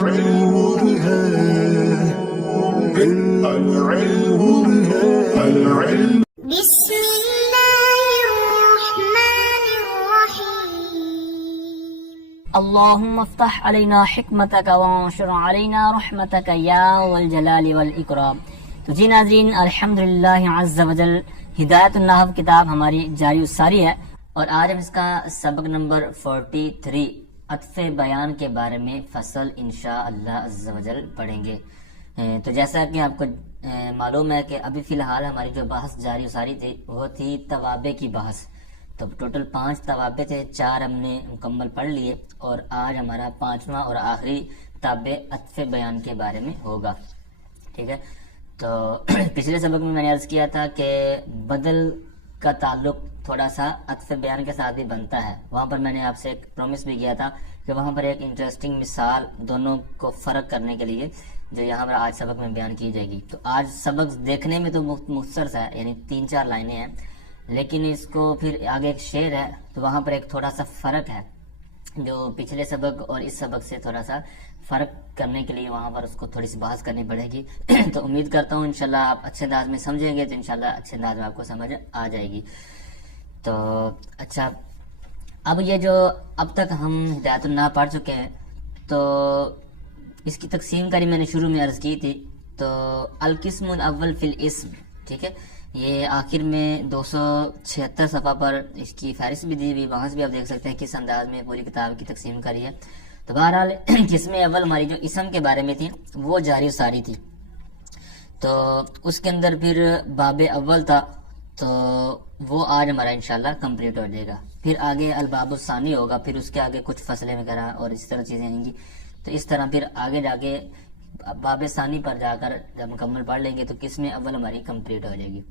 بسم الله الرحمن الرحيم اللهم افتح علينا حکمتک وانشر علينا رحمتک یا والجلال والاکرام۔ تو جی ناظرین، الحمدللہ عز وجل ہدایت النحو کتاب ہماری جاری ساری ہے، اور آج ہم اس کا سبق نمبر 43 عطف بیان کے بارے میں فصل انشاءاللہ عز وجل پڑھیں گے۔ تو جیسا کہ آپ کو معلوم ہے کہ ابھی فی الحال ہماری جو بحث جاری ساری تھی وہ تھی توابع کی بحث۔ تو ٹوٹل 5 توابع تھے، 4 ہم نے مکمل پڑھ لیے، اور آج ہمارا 5واں اور آخری تابع عطف بیان کے بارے میں ہوگا، ٹھیک ہے۔ تو پچھلے سبق میں نے عرض کیا تھا کہ بدل کا تعلق تھوڑا سا عطف بیان کے ساتھ بھی بنتا ہے۔ وہاں پر میں نے آپ سے ایک پرومس بھی کیا تھا کہ وہاں پر ایک انٹرسٹنگ مثال دونوں کو فرق کرنے کے لیے جو یہاں پر آج سبق میں بیان کی جائے گی۔ تو آج سبق دیکھنے میں تو مختصر سا ہے، یعنی 3-4 لائنیں ہیں، لیکن اس کو پھر آگے ایک شعر ہے، تو وہاں پر ایک تھوڑا سا فرق ہے جو پچھلے سبق اور اس سبق سے تھوڑا سا فرق کرنے کے لیے وہاں پر اس کو تھوڑی سی بحث کرنی پڑے گی۔ تو امید کرتا ہوں انشاءاللہ آپ اچھے انداز میں سمجھیں گے، تو انشاءاللہ اچھے انداز میں آپ کو سمجھ آ جائے گی۔ تو اچھا، اب یہ جو اب تک ہم ہدایت النحو پڑھ چکے ہیں، تو اس کی تقسیم کاری میں نے شروع میں عرض کی تھی۔ تو القسم الاول فی الاسم، ٹھیک ہے، یہ آخر میں 276 صفحہ پر اس کی فہرست بھی دی ہوئی، وہاں سے بھی آپ دیکھ سکتے ہیں کس انداز میں پوری کتاب کی تقسیم کری ہے۔ تو بہرحال قسم اول ہماری جو اسم کے بارے میں تھی وہ جاری و ساری تھی، تو اس کے اندر پھر باب اول تھا، تو وہ آج ہمارا انشاءاللہ کمپلیٹ ہو جائے گا۔ پھر آگے الباب الثانی ہوگا، پھر اس کے آگے کچھ فصلیں وغیرہ اور اس طرح چیزیں آئیں گی۔ تو اس طرح پھر آگے جا کے باب ثانی پر جا کر جب مکمل پڑھ لیں گے تو قسم اول ہماری کمپلیٹ ہو جائے گی۔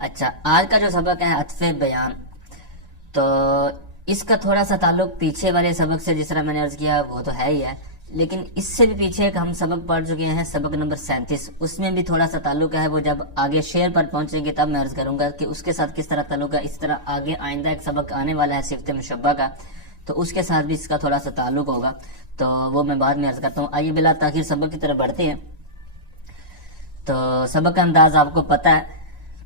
اچھا، آج کا جو سبق ہے عطف بیان، تو اس کا تھوڑا سا تعلق پیچھے والے سبق سے جس طرح میں نے عرض کیا وہ تو ہے ہی ہے، لیکن اس سے بھی پیچھے ایک ہم سبق پڑھ چکے ہیں، سبق نمبر 37، اس میں بھی تھوڑا سا تعلق ہے۔ وہ جب آگے شعر پر پہنچیں گے تب میں عرض کروں گا کہ اس کے ساتھ کس طرح تعلق ہے۔ اس طرح آگے آئندہ ایک سبق آنے والا ہے صفت مشبہ کا، تو اس کے ساتھ بھی اس کا تھوڑا سا تعلق ہوگا، تو وہ میں بعد میں عرض کرتا ہوں۔ آئیے بلا تاخیر سبق کی طرف بڑھتے ہیں۔ تو سبق کا انداز آپ کو پتہ ہے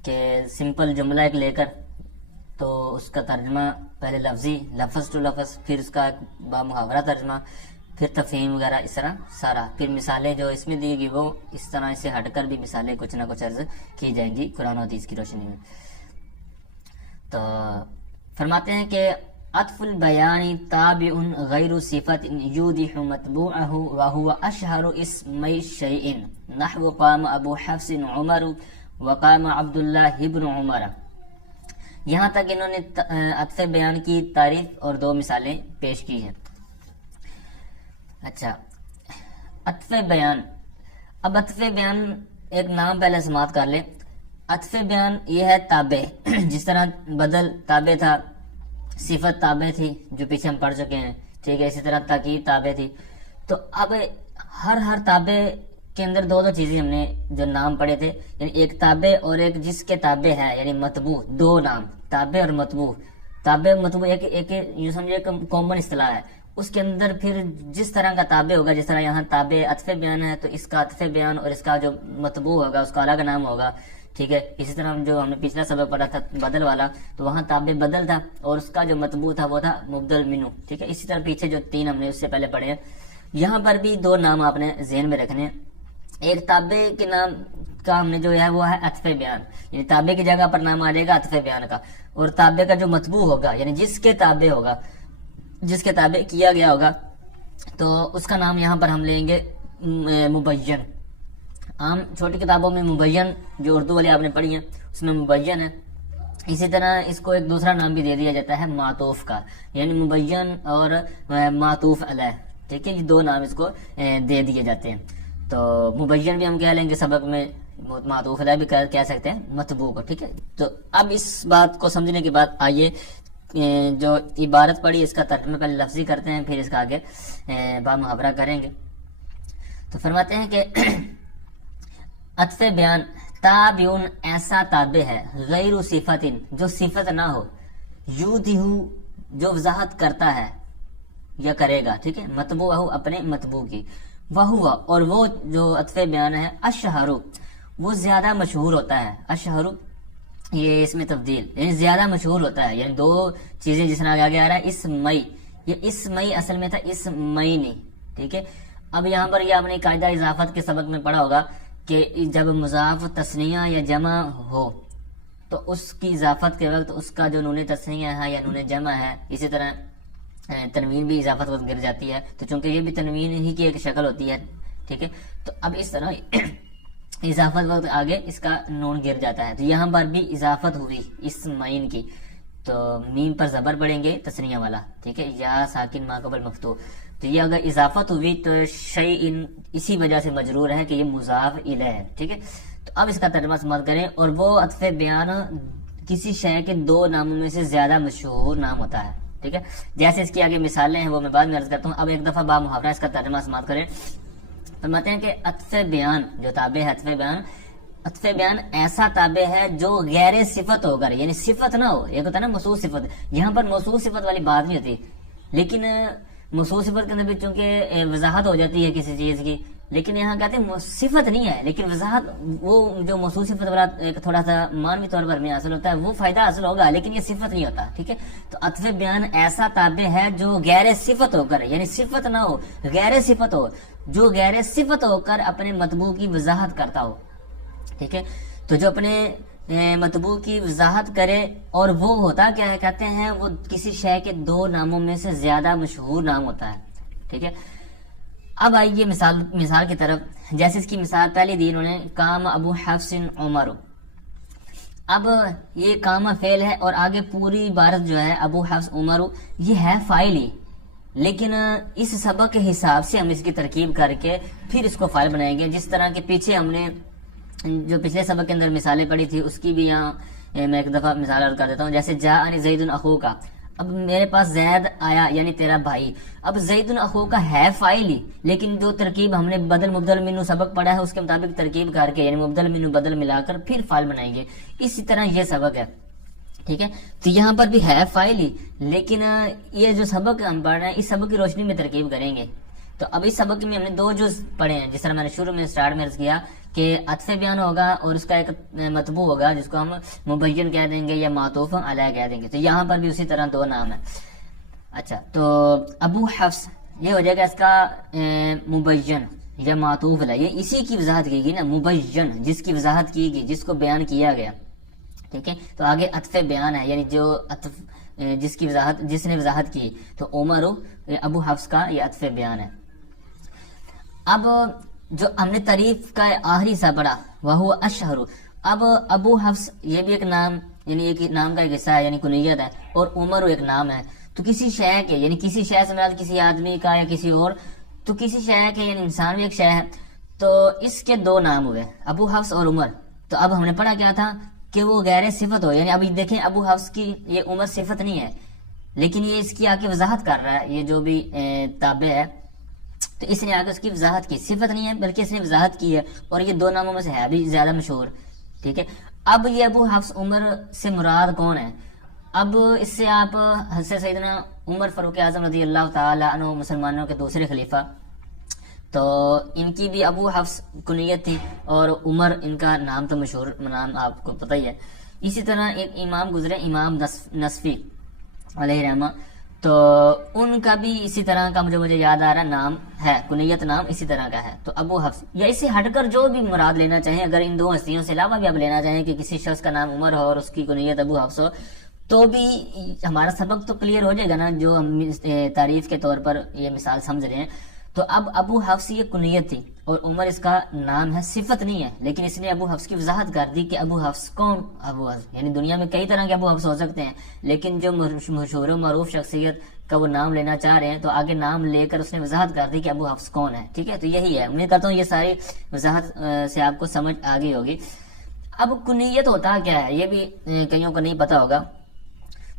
کہ سمپل جملہ ایک لے کر تو اس کا ترجمہ پہلے لفظی، لفظ ٹو لفظ، پھر اس کا با محاورہ ترجمہ، پھر تفہیم وغیرہ، اس طرح سارا، پھر مثالیں جو اس میں دی گی وہ اس طرح سے ہٹ کر بھی مثالیں کچھ نہ کچھ عرض کی جائیں گی قرآن و حدیث کی روشنی میں۔ تو فرماتے ہیں کہ عطف البیان تابع غیر صفت یوضح مطبوعہ وهو اشہر اسم شیء نحو قام ابو حفص عمر وقام عبداللہ ابن عمر۔ یہاں تک انہوں نے عطف بیان کی تعریف اور 2 مثالیں پیش کی ہیں۔ اچھا، عطف بیان، اب عطف بیان ایک نام پہلے سماعت کر لیں۔ عطف بیان یہ ہے تابع، جس طرح بدل تابع تھا، صفت تابع تھی جو پیچھے ہم پڑھ چکے ہیں، ٹھیک ہے، اسی طرح تاکید تابع تھی۔ تو اب ہر تابع کے اندر 2 چیزیں ہم نے جو نام پڑھے تھے، یعنی ایک تابع اور ایک جس کے تابع ہے، یعنی متبوع، 2 نام، تابع اور متبوع۔ تابع متبوع ایک یوں سمجھے کامن اصطلاح ہے، اس کے اندر پھر جس طرح کا تابع ہوگا، جس طرح یہاں تابع عطف بیان ہے تو اس کا عطف بیان اور اس کا جو متبوع ہوگا اس کا الگ نام ہوگا، ٹھیک ہے۔ اسی طرح جو ہم نے پچھلا سبق پڑھا تھا بدل والا، تو وہاں تابع بدل تھا اور اس کا جو متبوع تھا وہ تھا مبدل منہ، ٹھیک ہے۔ اسی طرح پیچھے جو 3 ہم نے اس سے پہلے پڑھے ہیں، یہاں پر بھی 2 نام آپ نے ذہن میں رکھنے ہیں۔ ایک تابع کے نام کا ہم نے جو ہے وہ ہے عطف بیان، یعنی تابع کی جگہ پر نام آ جائے گا عطف بیان کا، اور تابع کا جو متبوع ہوگا یعنی جس کے تابع ہوگا، جس کے تابع کیا گیا ہوگا، تو اس کا نام یہاں پر ہم لیں گے مبین۔ عام چھوٹی کتابوں میں مبین جو اردو والی آپ نے پڑھی ہیں اس میں مبین ہے۔ اسی طرح اس کو ایک دوسرا نام بھی دے دیا جاتا ہے معطوف کا، یعنی مبین اور معطوف علیہ، ٹھیک ہے، یہ 2 نام اس کو دے دیے جاتے ہیں۔ تو مبین بھی ہم کہہ لیں گے سبق میں، معطوف علیہ بھی کہہ سکتے ہیں مطبوع کو، ٹھیک ہے۔ تو اب اس بات کو سمجھنے کے بعد آئیے جو عبارت پڑھی اس کا ترجمہ پہلے لفظی کرتے ہیں، پھر اس کا آگے با محاورہ کریں گے۔ تو فرماتے ہیں کہ عطف بیان تابع ایسا تابع ہے، غیر صفت جو صفت نہ ہو، یوضح جو وضاحت کرتا ہے، یا کرے گا، ٹھیک ہے، متبوع اپنے متبوع کی، وہو اور وہ جو عطف بیان ہے، اشہر وہ زیادہ مشہور ہوتا ہے، اشہر یہ اس میں تبدیل یعنی زیادہ مشہور ہوتا ہے، یعنی دو چیزیں جس طرح آگے آ رہا ہے، اسمئی، یہ اسمئی اصل میں تھا اسمئی، ٹھیک ہے۔ اب یہاں پر یہ آپ نے قاعدہ اضافت کے سبق میں پڑھا ہوگا کہ جب مضاف تثنیہ یا جمع ہو تو اس کی اضافت کے وقت اس کا جو نون تثنیہ ہے یا نون جمع ہے، اسی طرح تنوین بھی اضافت وقت گر جاتی ہے، تو چونکہ یہ بھی تنوین ہی کی ایک شکل ہوتی ہے، ٹھیک ہے، تو اب اس طرح اضافت وقت آگے اس کا نون گر جاتا ہے، تو یہاں پر بھی اضافت ہوئی اسمعین کی، تو میم پر زبر پڑیں گے تثنیہ والا، ٹھیک ہے، یا ساکن ما قبل مفتوح، تو یہ اگر اضافت ہوئی تو شیء اسی وجہ سے مجرور ہے کہ یہ مضاف الیہ ہے، ٹھیک ہے۔ تو اب اس کا ترجمہ سماعت کریں، اور وہ عطف بیان کسی شے کے دو ناموں میں سے زیادہ مشہور نام ہوتا ہے، ٹھیک ہے، جیسے اس کی آگے مثالیں ہیں وہ میں بعد میں عرض کرتا ہوں۔ اب ایک دفعہ با محاورہ اس کا ترجمہ سماعت کریں۔ فرماتے ہیں کہ عطف بیان جو تابع ہے، عطف بیان ایسا تابع ہے جو غیر صفت ہو کر، یعنی صفت نہ ہو، ایک ہوتا ہے نا موصوف صفت، یہاں پر موصوف صفت والی بات نہیں ہوتی، لیکن موصوف صفت کے اندر بھی چونکہ وضاحت ہو جاتی ہے کسی چیز کی، لیکن یہاں کہتے ہیں صفت نہیں ہے لیکن وضاحت، وہ جو موصوف صفت والا ایک تھوڑا سا مانوی طور پر میں حاصل ہوتا ہے وہ فائدہ حاصل ہوگا، لیکن یہ صفت نہیں ہوتا، ٹھیک ہے۔ تو عطف بیان ایسا تابع ہے جو غیر صفت ہو کر، یعنی صفت نہ ہو، غیر صفت ہو، جو غیر صفت ہو کر اپنے مطبوع کی وضاحت کرتا ہو، ٹھیک ہے۔ تو جو اپنے مطبوع کی وضاحت کرے، اور وہ ہوتا کیا ہے، کہتے ہیں وہ کسی شے کے دو ناموں میں سے زیادہ مشہور نام ہوتا ہے، ٹھیک ہے۔ اب آئیے مثال کی طرف، جیسے اس کی مثال پہلی دی انہوں نے، کام ابو حفص عمر، اب یہ کام فعل ہے اور آگے پوری عبارت جو ہے ابو حفص عمر یہ ہے فاعل ہی، لیکن اس سبق کے حساب سے ہم اس کی ترکیب کر کے پھر اس کو فاعل بنائیں گے، جس طرح کہ پیچھے ہم نے جو پچھلے سبق کے اندر مثالیں پڑھی تھی اس کی بھی یہاں میں ایک دفعہ مثال عرض کر دیتا ہوں۔ جیسے جاءنی زید اخوکا، اب میرے پاس زید آیا یعنی تیرا بھائی، اب زید اخوکا ہے فاعل ہی، لیکن جو ترکیب ہم نے بدل مبدل منو سبق پڑھا ہے اس کے مطابق ترکیب کر کے، یعنی مبدل منو بدل ملا کر پھر فاعل بنائیں گے، اسی طرح یہ سبق ہے، ٹھیک ہے۔ تو یہاں پر بھی ہے فاعل ہی، لیکن یہ جو سبق ہم پڑھ رہے ہیں اس سبق کی روشنی میں ترکیب کریں گے۔ تو اب اس سبق میں ہم نے دو جز پڑھے ہیں، جس طرح میں نے شروع میں سٹارٹ میں عرض کیا کہ عطف بیان ہوگا اور اس کا ایک مطبوع ہوگا جس کو ہم مبین کہہ دیں گے یا معطوف علیہ کہہ دیں گے، تو یہاں پر بھی اسی طرح دو نام ہیں۔ اچھا، تو ابو حفص یہ ہو جائے گا اس کا مبین یا معطوف علیہ، یہ اسی کی وضاحت کی گئی نا، مبین جس کی وضاحت کی گئی، جس کو بیان کیا گیا، ٹھیک ہے۔ تو آگے عطف بیان ہے، یعنی جو عطف جس نے وضاحت کی، تو عمر ابو حفص کا یہ عطف بیان ہے۔ اب جو ہم نے تعریف کا آخری حصہ پڑھا وہ اشہر، اب ابو حفص یہ بھی ایک نام، یعنی ایک نام کا ایک حصہ ہے، یعنی کنیت ہے، اور عمر ایک نام ہے، تو کسی شے کے، یعنی کسی شے سے مراد کسی آدمی کا یا کسی اور، تو کسی شے کے یعنی انسان بھی ایک شے ہے، تو اس کے دو نام ہوئے ابو حفص اور عمر۔ تو اب ہم نے پڑھا کیا تھا کہ وہ غیر صفت ہو، یعنی ابھی دیکھیں ابو حفص کی یہ عمر صفت نہیں ہے، لیکن یہ اس کی آ کے وضاحت کر رہا ہے، یہ جو بھی تابع ہے، تو اس نے آگے اس کی وضاحت کی، صفت نہیں ہے بلکہ اس نے وضاحت کی ہے، اور یہ دو ناموں میں سے ہے بھی زیادہ مشہور، ٹھیک ہے۔ اب یہ ابو حفص عمر سے مراد کون ہے؟ اب اس سے آپ حضرت سیدنا عمر فاروق اعظم رضی اللہ تعالی عنہ مسلمانوں کے دوسرے خلیفہ، تو ان کی بھی ابو حفص کنیت تھی اور عمر ان کا نام تو مشہور نام آپ کو پتہ ہی ہے۔ اسی طرح ایک امام گزرے، امام نصفی علیہ رحمہ، تو ان کا بھی اسی طرح کا مجھے یاد آ رہا نام ہے، کنیت نام اسی طرح کا ہے، تو ابو حفص، یا اس سے ہٹ کر جو بھی مراد لینا چاہیں، اگر ان دو ہستیوں سے علاوہ بھی آپ لینا چاہیں کہ کسی شخص کا نام عمر ہو اور اس کی کنیت ابو حفص ہو، تو بھی ہمارا سبق تو کلیئر ہو جائے گا نا، جو ہم تعریف کے طور پر یہ مثال سمجھ رہے ہیں۔ تو اب ابو حفص یہ کنیت تھی اور عمر اس کا نام ہے، صفت نہیں ہے، لیکن اس نے ابو حفص کی وضاحت کر دی کہ ابو حفص کون ابو حفص، یعنی دنیا میں کئی طرح کے ابو حفص ہو سکتے ہیں، لیکن جو مشہور و معروف شخصیت کا وہ نام لینا چاہ رہے ہیں تو آگے نام لے کر اس نے وضاحت کر دی کہ ابو حفص کون ہے، ٹھیک ہے۔ تو یہی ہے، امید کرتا ہوں یہ ساری وضاحت سے آپ کو سمجھ آ گئی ہوگی۔ اب کنیت ہوتا کیا ہے یہ بھی کئیوں کو نہیں پتا ہوگا،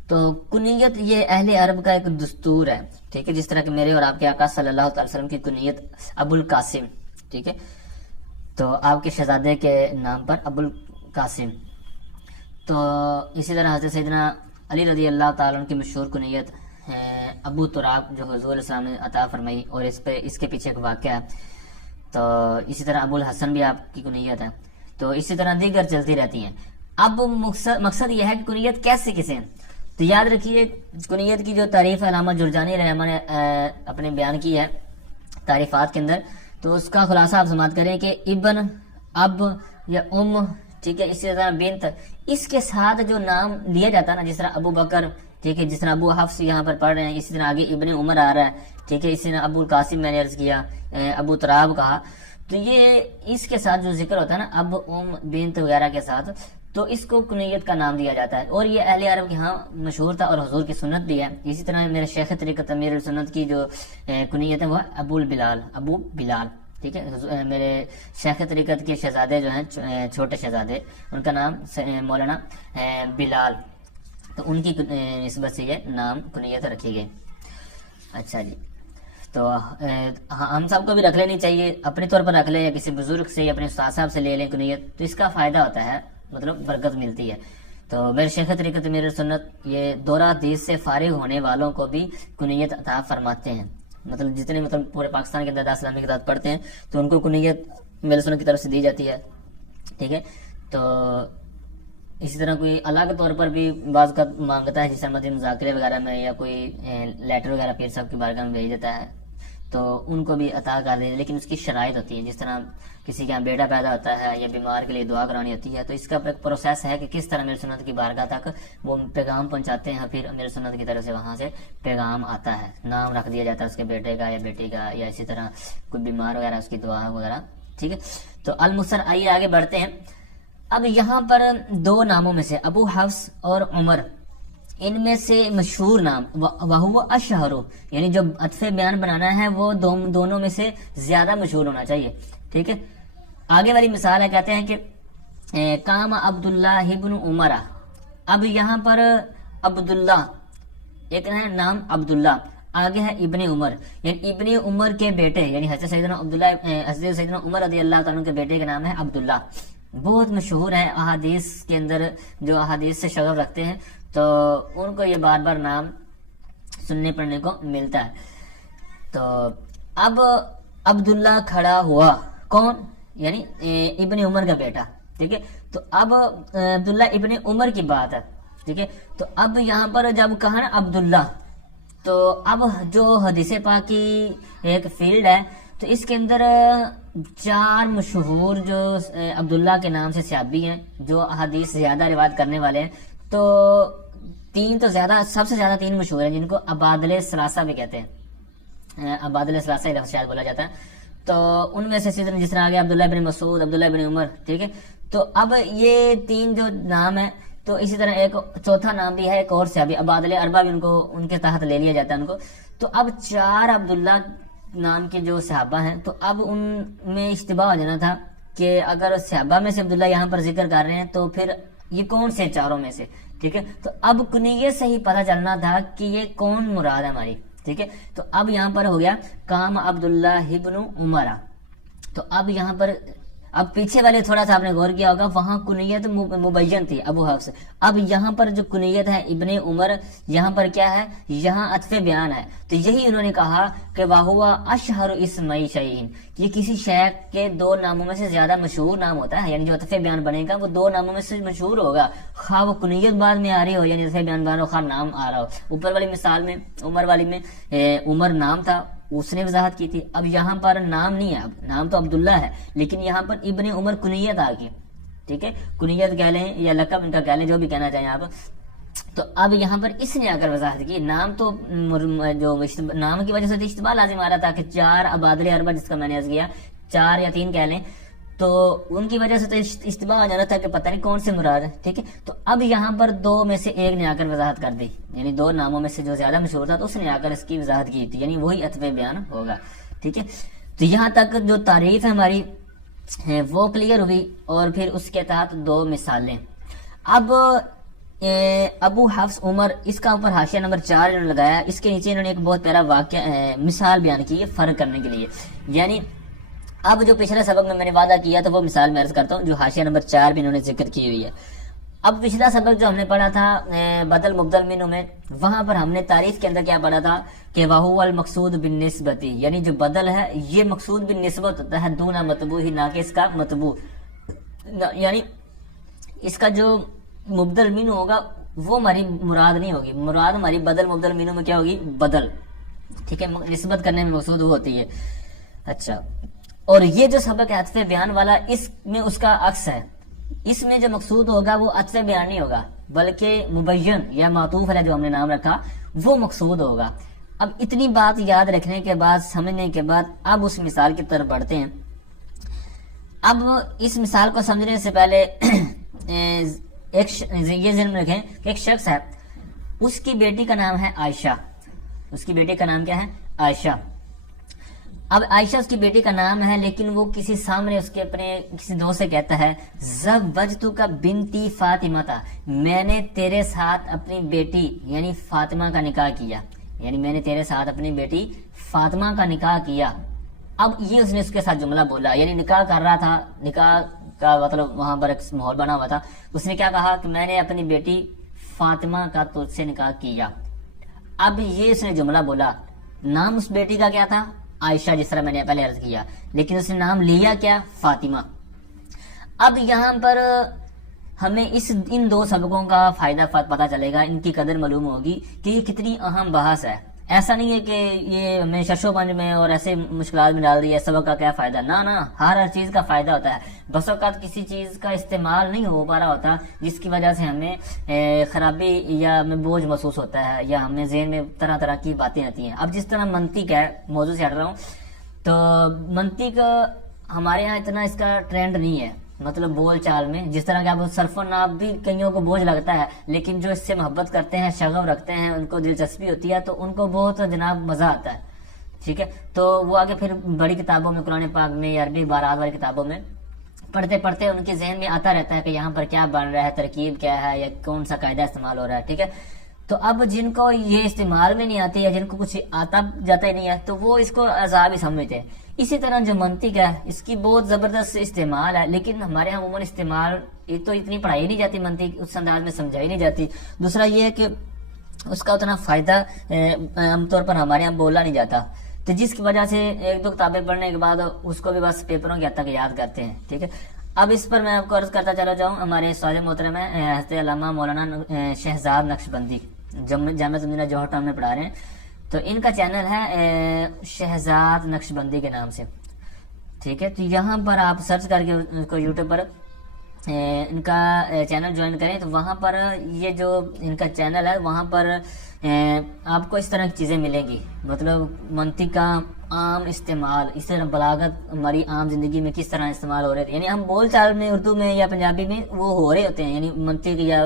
تو کنیت یہ اہل عرب کا ایک دستور ہے، ٹھیک ہے، جس طرح کہ میرے اور آپ کے آقا صلی اللہ علیہ وسلم کی کنیت ابو القاسم، ٹھیک ہے، تو آپ کے شہزادے کے نام پر ابو القاسم، تو اسی طرح حضرت سیدنا علی رضی اللہ تعالیٰ عنہ کی مشہور کنیت ابو تراب جو حضور السلام نے عطا فرمائی، اور اس کے پیچھے ایک واقعہ ہے. تو اسی طرح ابو الحسن بھی آپ کی کنیت ہے. تو اسی طرح دیگر چلتی رہتی ہیں. اب مقصد یہ ہے کہ کنیت کیسے کسے ہیں. تو یاد رکھیے کنیت کی جو تعریف علامہ جرجانی رحمہ نے اپنے بیان کی ہے تعریفات کے اندر، تو اس کا خلاصہ آپ سماعت کریں کہ ابن، اب یا ٹھیک ہے، اسی طرح بنت، اس کے ساتھ جو نام لیا جاتا ہے نا، جس طرح ابو بکر، ٹھیک ہے، جس طرح ابو حفص یہاں پر پڑھ رہے ہیں، اسی طرح آگے ابن عمر آ رہا ہے، ٹھیک ہے، اسی طرح ابو القاسم میں نے عرض کیا، ابو تراب کہا. تو یہ اس کے ساتھ جو ذکر ہوتا ہے نا، اب، بنت وغیرہ کے ساتھ، تو اس کو کنیت کا نام دیا جاتا ہے. اور یہ اہل عرب کے ہاں مشہور تھا اور حضور کی سنت بھی ہے. اسی طرح میرے شیخ طریقت امیر السنت کی جو کنیت ہے وہ ابو بلال، ٹھیک ہے. میرے شیخ طریقت کے شہزادے جو ہیں، چھوٹے شہزادے، ان کا نام مولانا بلال، تو ان کی نسبت سے یہ نام کنیت رکھی گئی. اچھا جی، تو ہم سب کو بھی رکھ لینی چاہیے، اپنے طور پر رکھ لیں یا کسی بزرگ سے یا اپنے استاد صاحب سے لے لیں کنیت، تو اس کا فائدہ ہوتا ہے، مطلب برکت ملتی ہے. تو میرے شیخ طریقت میرے سنت یہ دورہ حدیث سے فارغ ہونے والوں کو بھی کنیت عطا فرماتے ہیں. مطلب جتنے پورے پاکستان کے اندر 10 اسلامی کتاب پڑھتے ہیں تو ان کو کنیت میرے سنت کی طرف سے دی جاتی ہے. ٹھیک ہے، تو اسی طرح کوئی الگ طور پر بھی بعض کا مانگتا ہے، جیسے مذاکرے وغیرہ میں یا کوئی لیٹر وغیرہ پیر صاحب کی بارگاہ میں بھیج دیتا ہے، تو ان کو بھی عطا کر دیں. لیکن اس کی شرائط ہوتی ہے، جس طرح کسی کے یہاں بیٹا پیدا ہوتا ہے یا بیمار کے لیے دعا کرانی ہوتی ہے، تو اس کا ایک پروسیس ہے کہ کس طرح میرے سنت کی بارگاہ تک وہ پیغام پہنچاتے ہیں. پھر میرے سنت کی طرف سے وہاں سے پیغام آتا ہے، نام رکھ دیا جاتا ہے اس کے بیٹے کا یا بیٹی کا، یا اسی طرح کوئی بیمار وغیرہ اس کی دعا وغیرہ. ٹھیک ہے، تو المسر آئیے آگے بڑھتے ہیں. اب یہاں پر 2 ناموں میں سے ابو حفص اور عمر، ان میں سے مشہور نام وہو اشہر، یعنی جو عطف بیان بنانا ہے وہ دونوں میں سے زیادہ مشہور ہونا چاہیے. ٹھیک ہے، آگے والی مثال ہے، کہتے ہیں کہ کام عبداللہ ابن عمر. اب یہاں پر عبداللہ، ایک ہے نام عبداللہ، آگے ہے ابن عمر، یعنی ابن عمر کے بیٹے، یعنی حضرت سیدنا عمر رضی اللہ تعالیٰ کے بیٹے کا نام ہے عبداللہ. بہت مشہور ہے احادیث کے اندر، جو احادیث سے شغف رکھتے ہیں تو ان کو یہ بار بار نام سننے پڑھنے کو ملتا ہے. تو اب عبداللہ کھڑا ہوا، کون؟ یعنی ابن عمر کا بیٹا. ٹھیک ہے، تو اب عبداللہ ابن عمر کی بات ہے. ٹھیک ہے، تو اب یہاں پر جب کہا نا عبداللہ، تو اب جو حدیث پاک کی ایک فیلڈ ہے، تو اس کے اندر 4 مشہور جو عبداللہ کے نام سے صحابی ہیں، جو حدیث زیادہ روایت کرنے والے ہیں. تو 3 تو سب سے زیادہ 3 مشہور ہیں، جن کو عبادل ثلاثہ بھی کہتے ہیں. عبادل ثلاثہ ہی لفظ شاید بولا جاتا ہے. تو ان میں سے جس طرح آگے عبداللہ بن مسعود، عبداللہ بن عمر. ٹھیک ہے، تو اب یہ 3 جو نام ہے، تو اسی طرح ایک چوتھا نام بھی ہے، ایک اور صحابی عبادل اربع بھی ان کے تحت لے لیا جاتا ہے ان کو. تو اب 4 عبداللہ نام کے جو صحابہ ہیں، تو اب ان میں اشتباہ ہو جانا تھا کہ اگر صحابہ میں سے عبداللہ یہاں پر ذکر کر رہے ہیں تو پھر یہ کون سے 4 میں سے. ٹھیک ہے، تو اب کنیت سے ہی پتہ چلنا تھا کہ یہ کون مراد ہے ہماری. ٹھیک ہے، تو اب یہاں پر ہو گیا کام عبداللہ ابن عمر. تو اب یہاں پر اب پیچھے والے تھوڑا سا آپ نے غور کیا ہوگا، وہاں کنیت مبین تھی ابو حفص. اب یہاں پر جو کنیت ہے ابن عمر، یہاں پر کیا ہے؟ یہاں عطف بیان ہے. تو یہی انہوں نے کہا کہ واہوا اشہر اسمئی شیئن، یہ کسی شے کے 2 ناموں میں سے زیادہ مشہور نام ہوتا ہے. یعنی جو عطف بیان بنے گا وہ 2 ناموں میں سے مشہور ہوگا، خواہ وہ کنیت بعد میں آ رہی ہو، یعنی عطف بیان بعد خواہ نام آ رہا ہو. اوپر والی مثال میں عمر والی میں عمر نام تھا، اس نے وضاحت کی تھی. اب یہاں پر نام نہیں ہے، اب نام تو عبداللہ ہے، لیکن یہاں پر ابن عمر کنیت آ گئی. ٹھیک ہے، کنیت کہہ لیں یا لقب ان کا کہہ لیں، جو بھی کہنا چاہیں آپ. تو اب یہاں پر اس نے آ کر وضاحت کی. نام تو جو نام کی وجہ سے اشتباہ لازم آ رہا تھا کہ 4 عبادل اربع، جس کا میں نے عرض کیا 4 یا 3 کہہ لیں، تو ان کی وجہ سے تو اشتباہ آ جانا تھا کہ پتہ نہیں کون سے مراد ہے. ٹھیک ہے، تو اب یہاں پر 2 میں سے ایک نے آ کر وضاحت کر دی، یعنی 2 ناموں میں سے جو زیادہ مشہور تھا تو اس نے آ کر اس کی وضاحت کی تھی، یعنی وہی عطف بیان ہوگا. ٹھیک ہے، تو یہاں تک جو تعریف ہے ہماری وہ کلیئر ہوئی. اور پھر اس کے تحت 2 مثالیں. اب ابو حفص عمر، اس کا اوپر حاشیہ نمبر 4 انہوں نے لگایا، اس کے نیچے انہوں نے ایک بہت پیارا واقعہ مثال بیان کی ہے فرق کرنے کے لیے. یعنی اب جو پچھلے سبق میں نے وعدہ کیا تھا وہ مثال میں عرض کرتا ہوں، جو حاشیہ نمبر 4 بھی انہوں نے ذکر کی ہوئی ہے. اب پچھلا سبق جو ہم نے پڑھا تھا بدل مبدل منہ میں، وہاں پر ہم نے تعریف کے اندر کیا پڑھا تھا کہ وہو المقصود بالنسبتی، یعنی جو بدل ہے یہ مقصود بالنسبت ہوتا ہے دون مطبوع ہی، نہ کہ اس کا مطبوع، یعنی اس کا جو مبدل منہ ہوگا وہ ہماری مراد نہیں ہوگی، مراد ہماری بدل مبدل منہ میں کیا ہوگی؟ بدل، ٹھیک ہے، نسبت کرنے میں مقصود وہ ہوتی ہے۔ اچھا، اور یہ جو سبق ہے عطف بیان والا، اس میں اس کا عکس ہے، اس میں جو مقصود ہوگا وہ عطف بیان نہیں ہوگا بلکہ مبین یا معطوف ہے جو ہم نے نام رکھا وہ مقصود ہوگا۔ اب اتنی بات یاد رکھنے کے بعد، سمجھنے کے بعد، اب اس مثال کی طرف بڑھتے ہیں۔ اب اس مثال کو سمجھنے سے پہلے یہ ذہن میں رکھیں کہ ایک شخص ہے، اس کی بیٹی کا نام ہے عائشہ، اس کی بیٹی کا نام کیا ہے؟ عائشہ۔ اب عائشہ اس کی بیٹی کا نام ہے، لیکن وہ کسی سامنے اس کے اپنے کسی دوست سے کہتا ہے زوجتک بنتی فاطمہ، میں نے تیرے ساتھ اپنی بیٹی یعنی فاطمہ کا نکاح کیا، یعنی میں نے تیرے ساتھ اپنی بیٹی فاطمہ کا نکاح کیا۔ اب یہ اس نے اس کے ساتھ جملہ بولا، یعنی نکاح کر رہا تھا، نکاح کا مطلب وہاں پر ایک ماحول بنا ہوا تھا، اس نے کیا کہا کہ میں نے اپنی بیٹی فاطمہ کا تجھ سے نکاح کیا۔ اب یہ اس نے جملہ بولا، نام اس بیٹی کا کیا تھا؟ عائشہ، جس طرح میں نے پہلے عرض کیا، لیکن اس نے نام لیا کیا؟ فاطمہ۔ اب یہاں پر ہمیں ان دو سبقوں کا فائدہ پتہ چلے گا، ان کی قدر معلوم ہوگی کہ یہ کتنی اہم بحث ہے۔ ایسا نہیں ہے کہ یہ ہمیں ششو پنج میں اور ایسے مشکلات میں ڈال دیا سبق کا کیا فائدہ، نہ ہر چیز کا فائدہ ہوتا ہے۔ بس اوقات کسی چیز کا استعمال نہیں ہو پا رہا ہوتا جس کی وجہ سے ہمیں خرابی یا ہمیں بوجھ محسوس ہوتا ہے، یا ہمیں ذہن میں طرح طرح کی باتیں آتی ہیں۔ اب جس طرح منطق ہے، موضوع سے ہٹ رہا ہوں، تو منطق ہمارے ہاں اتنا اس کا ٹرینڈ نہیں ہے، مطلب بول چال میں جس طرح کہ اب صرف و نحو بھی کئیوں کو بوجھ لگتا ہے، لیکن جو اس سے محبت کرتے ہیں، شغف رکھتے ہیں، ان کو دلچسپی ہوتی ہے تو ان کو بہت جناب مزہ آتا ہے، ٹھیک ہے۔ تو وہ آگے پھر بڑی کتابوں میں، قرآن پاک میں یا عربی عبارات والی کتابوں میں پڑھتے پڑھتے ان کے ذہن میں آتا رہتا ہے کہ یہاں پر کیا بن رہا ہے، ترکیب کیا ہے، یا کون سا قاعدہ استعمال ہو رہا ہے، ٹھیک ہے۔ تو اب جن کو یہ استعمال میں نہیں آتی، یا جن کو کچھ آتا جاتا ہی نہیں ہے، تو وہ اس کو عذاب ہی سمجھتے ہیں۔ اسی طرح جو منطق ہے اس کی بہت زبردست استعمال ہے، لیکن ہمارے یہاں عموماً استعمال ایک تو اتنی پڑھائی نہیں جاتی، منطق اس انداز میں سمجھائی نہیں جاتی، دوسرا یہ ہے کہ اس کا اتنا فائدہ عام طور پر ہمارے یہاں بولا نہیں جاتا، تو جس کی وجہ سے ایک دو کتابیں پڑھنے کے بعد اس کو بھی بس پیپروں کے حد تک یاد کرتے ہیں، ٹھیک ہے۔ اب اس پر میں آپ کو عرض کرتا چلا جاؤں، ہمارے استاد محترم ہے حضرت علامہ مولانا شہزاد نقشبندی، جامعہ مدینہ جوہر ٹاؤن میں پڑھا رہے ہیں، تو ان کا چینل ہے شہزاد نقشبندی کے نام سے، ٹھیک ہے۔ تو یہاں پر آپ سرچ کر کے ان کو یوٹیوب پر ان کا چینل جوائن کریں، تو وہاں پر یہ جو ان کا چینل ہے وہاں پر آپ کو اس طرح کی چیزیں ملیں گی، مطلب منطق کا عام استعمال، اس طرح بلاغت ہماری عام زندگی میں کس طرح استعمال ہو رہے تھے، یعنی ہم بول چال میں اردو میں یا پنجابی میں وہ ہو رہے ہوتے ہیں، یعنی منطق یا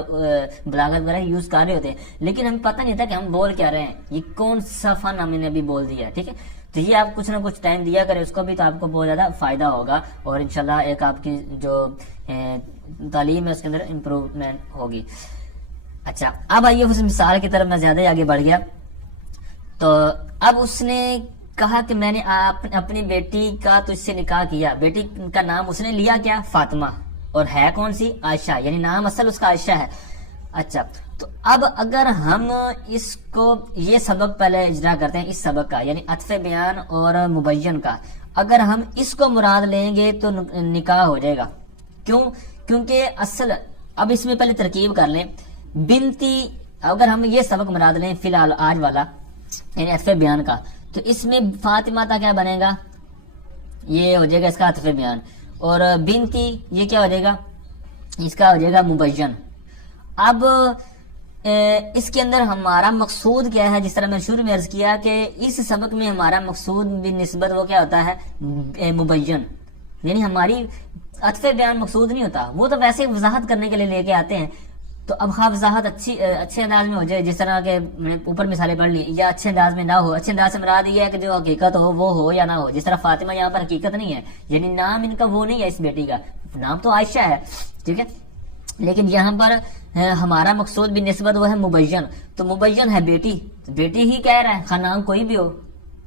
بلاغت وغیرہ یوز کر رہے ہوتے ہیں، لیکن ہمیں پتہ نہیں تھا کہ ہم بول کیا رہے ہیں، یہ کون سا فن ہم نے ابھی بول دیا، ٹھیک ہے۔ تو یہ آپ کچھ نہ کچھ ٹائم دیا کرے اس کو بھی، تو آپ کو بہت زیادہ فائدہ ہوگا، اور انشاءاللہ ایک آپ کی جو تعلیم ہے اس کے اندر امپروومنٹ ہوگی۔ اچھا، اب آئیے اس مثال کی طرف، میں زیادہ ہی آگے بڑھ گیا۔ تو اب اس نے کہا کہ میں نے اپنی بیٹی کا تجھ سے نکاح کیا، بیٹی کا نام اس نے لیا کیا؟ فاطمہ، اور ہے کون سی؟ عائشہ، یعنی نام اصل اس کا عائشہ ہے۔ اچھا، تو اب اگر ہم اس کو یہ سبق پہلے اجرا کرتے ہیں، اس سبق کا یعنی عطف بیان اور مبین کا، اگر ہم اس کو مراد لیں گے تو نکاح ہو جائے گا۔ کیوں؟ کیونکہ اصل، اب اس میں پہلے ترکیب کر لیں، بنتی، اگر ہم یہ سبق مراد لیں فی الحال آج والا یعنی عطف بیان کا، تو اس میں فاطمہ تا کیا بنے گا؟ یہ ہو جائے گا اس کا عطف بیان، اور بنتی یہ کیا ہو جائے گا؟ اس کا ہو جائے گا مبین۔ اب اس کے اندر ہمارا مقصود کیا ہے؟ جس طرح میں شروع میں عرض کیا کہ اس سبق میں ہمارا مقصود بالنسبت وہ کیا ہوتا ہے؟ مبین، یعنی ہماری عطف بیان مقصود نہیں ہوتا، وہ تو ویسے وضاحت کرنے کے لیے لے کے آتے ہیں۔ تو اب خواہ وضاحت اچھے انداز میں ہو جائے، جس طرح کہ میں نے اوپر مثالیں پڑھ لی، یا اچھے انداز میں نہ ہو، اچھے انداز سے مراد یہ ہے کہ جو حقیقت ہو وہ ہو یا نہ ہو، جس طرح فاطمہ یہاں پر حقیقت نہیں ہے، یعنی نام ان کا وہ نہیں ہے، اس بیٹی کا نام تو عائشہ ہے، ٹھیک ہے، لیکن یہاں پر ہمارا مقصود بھی نسبت وہ ہے مبین، تو مبین ہے بیٹی، تو بیٹی ہی کہہ رہا ہے، خواہ نام کوئی بھی ہو،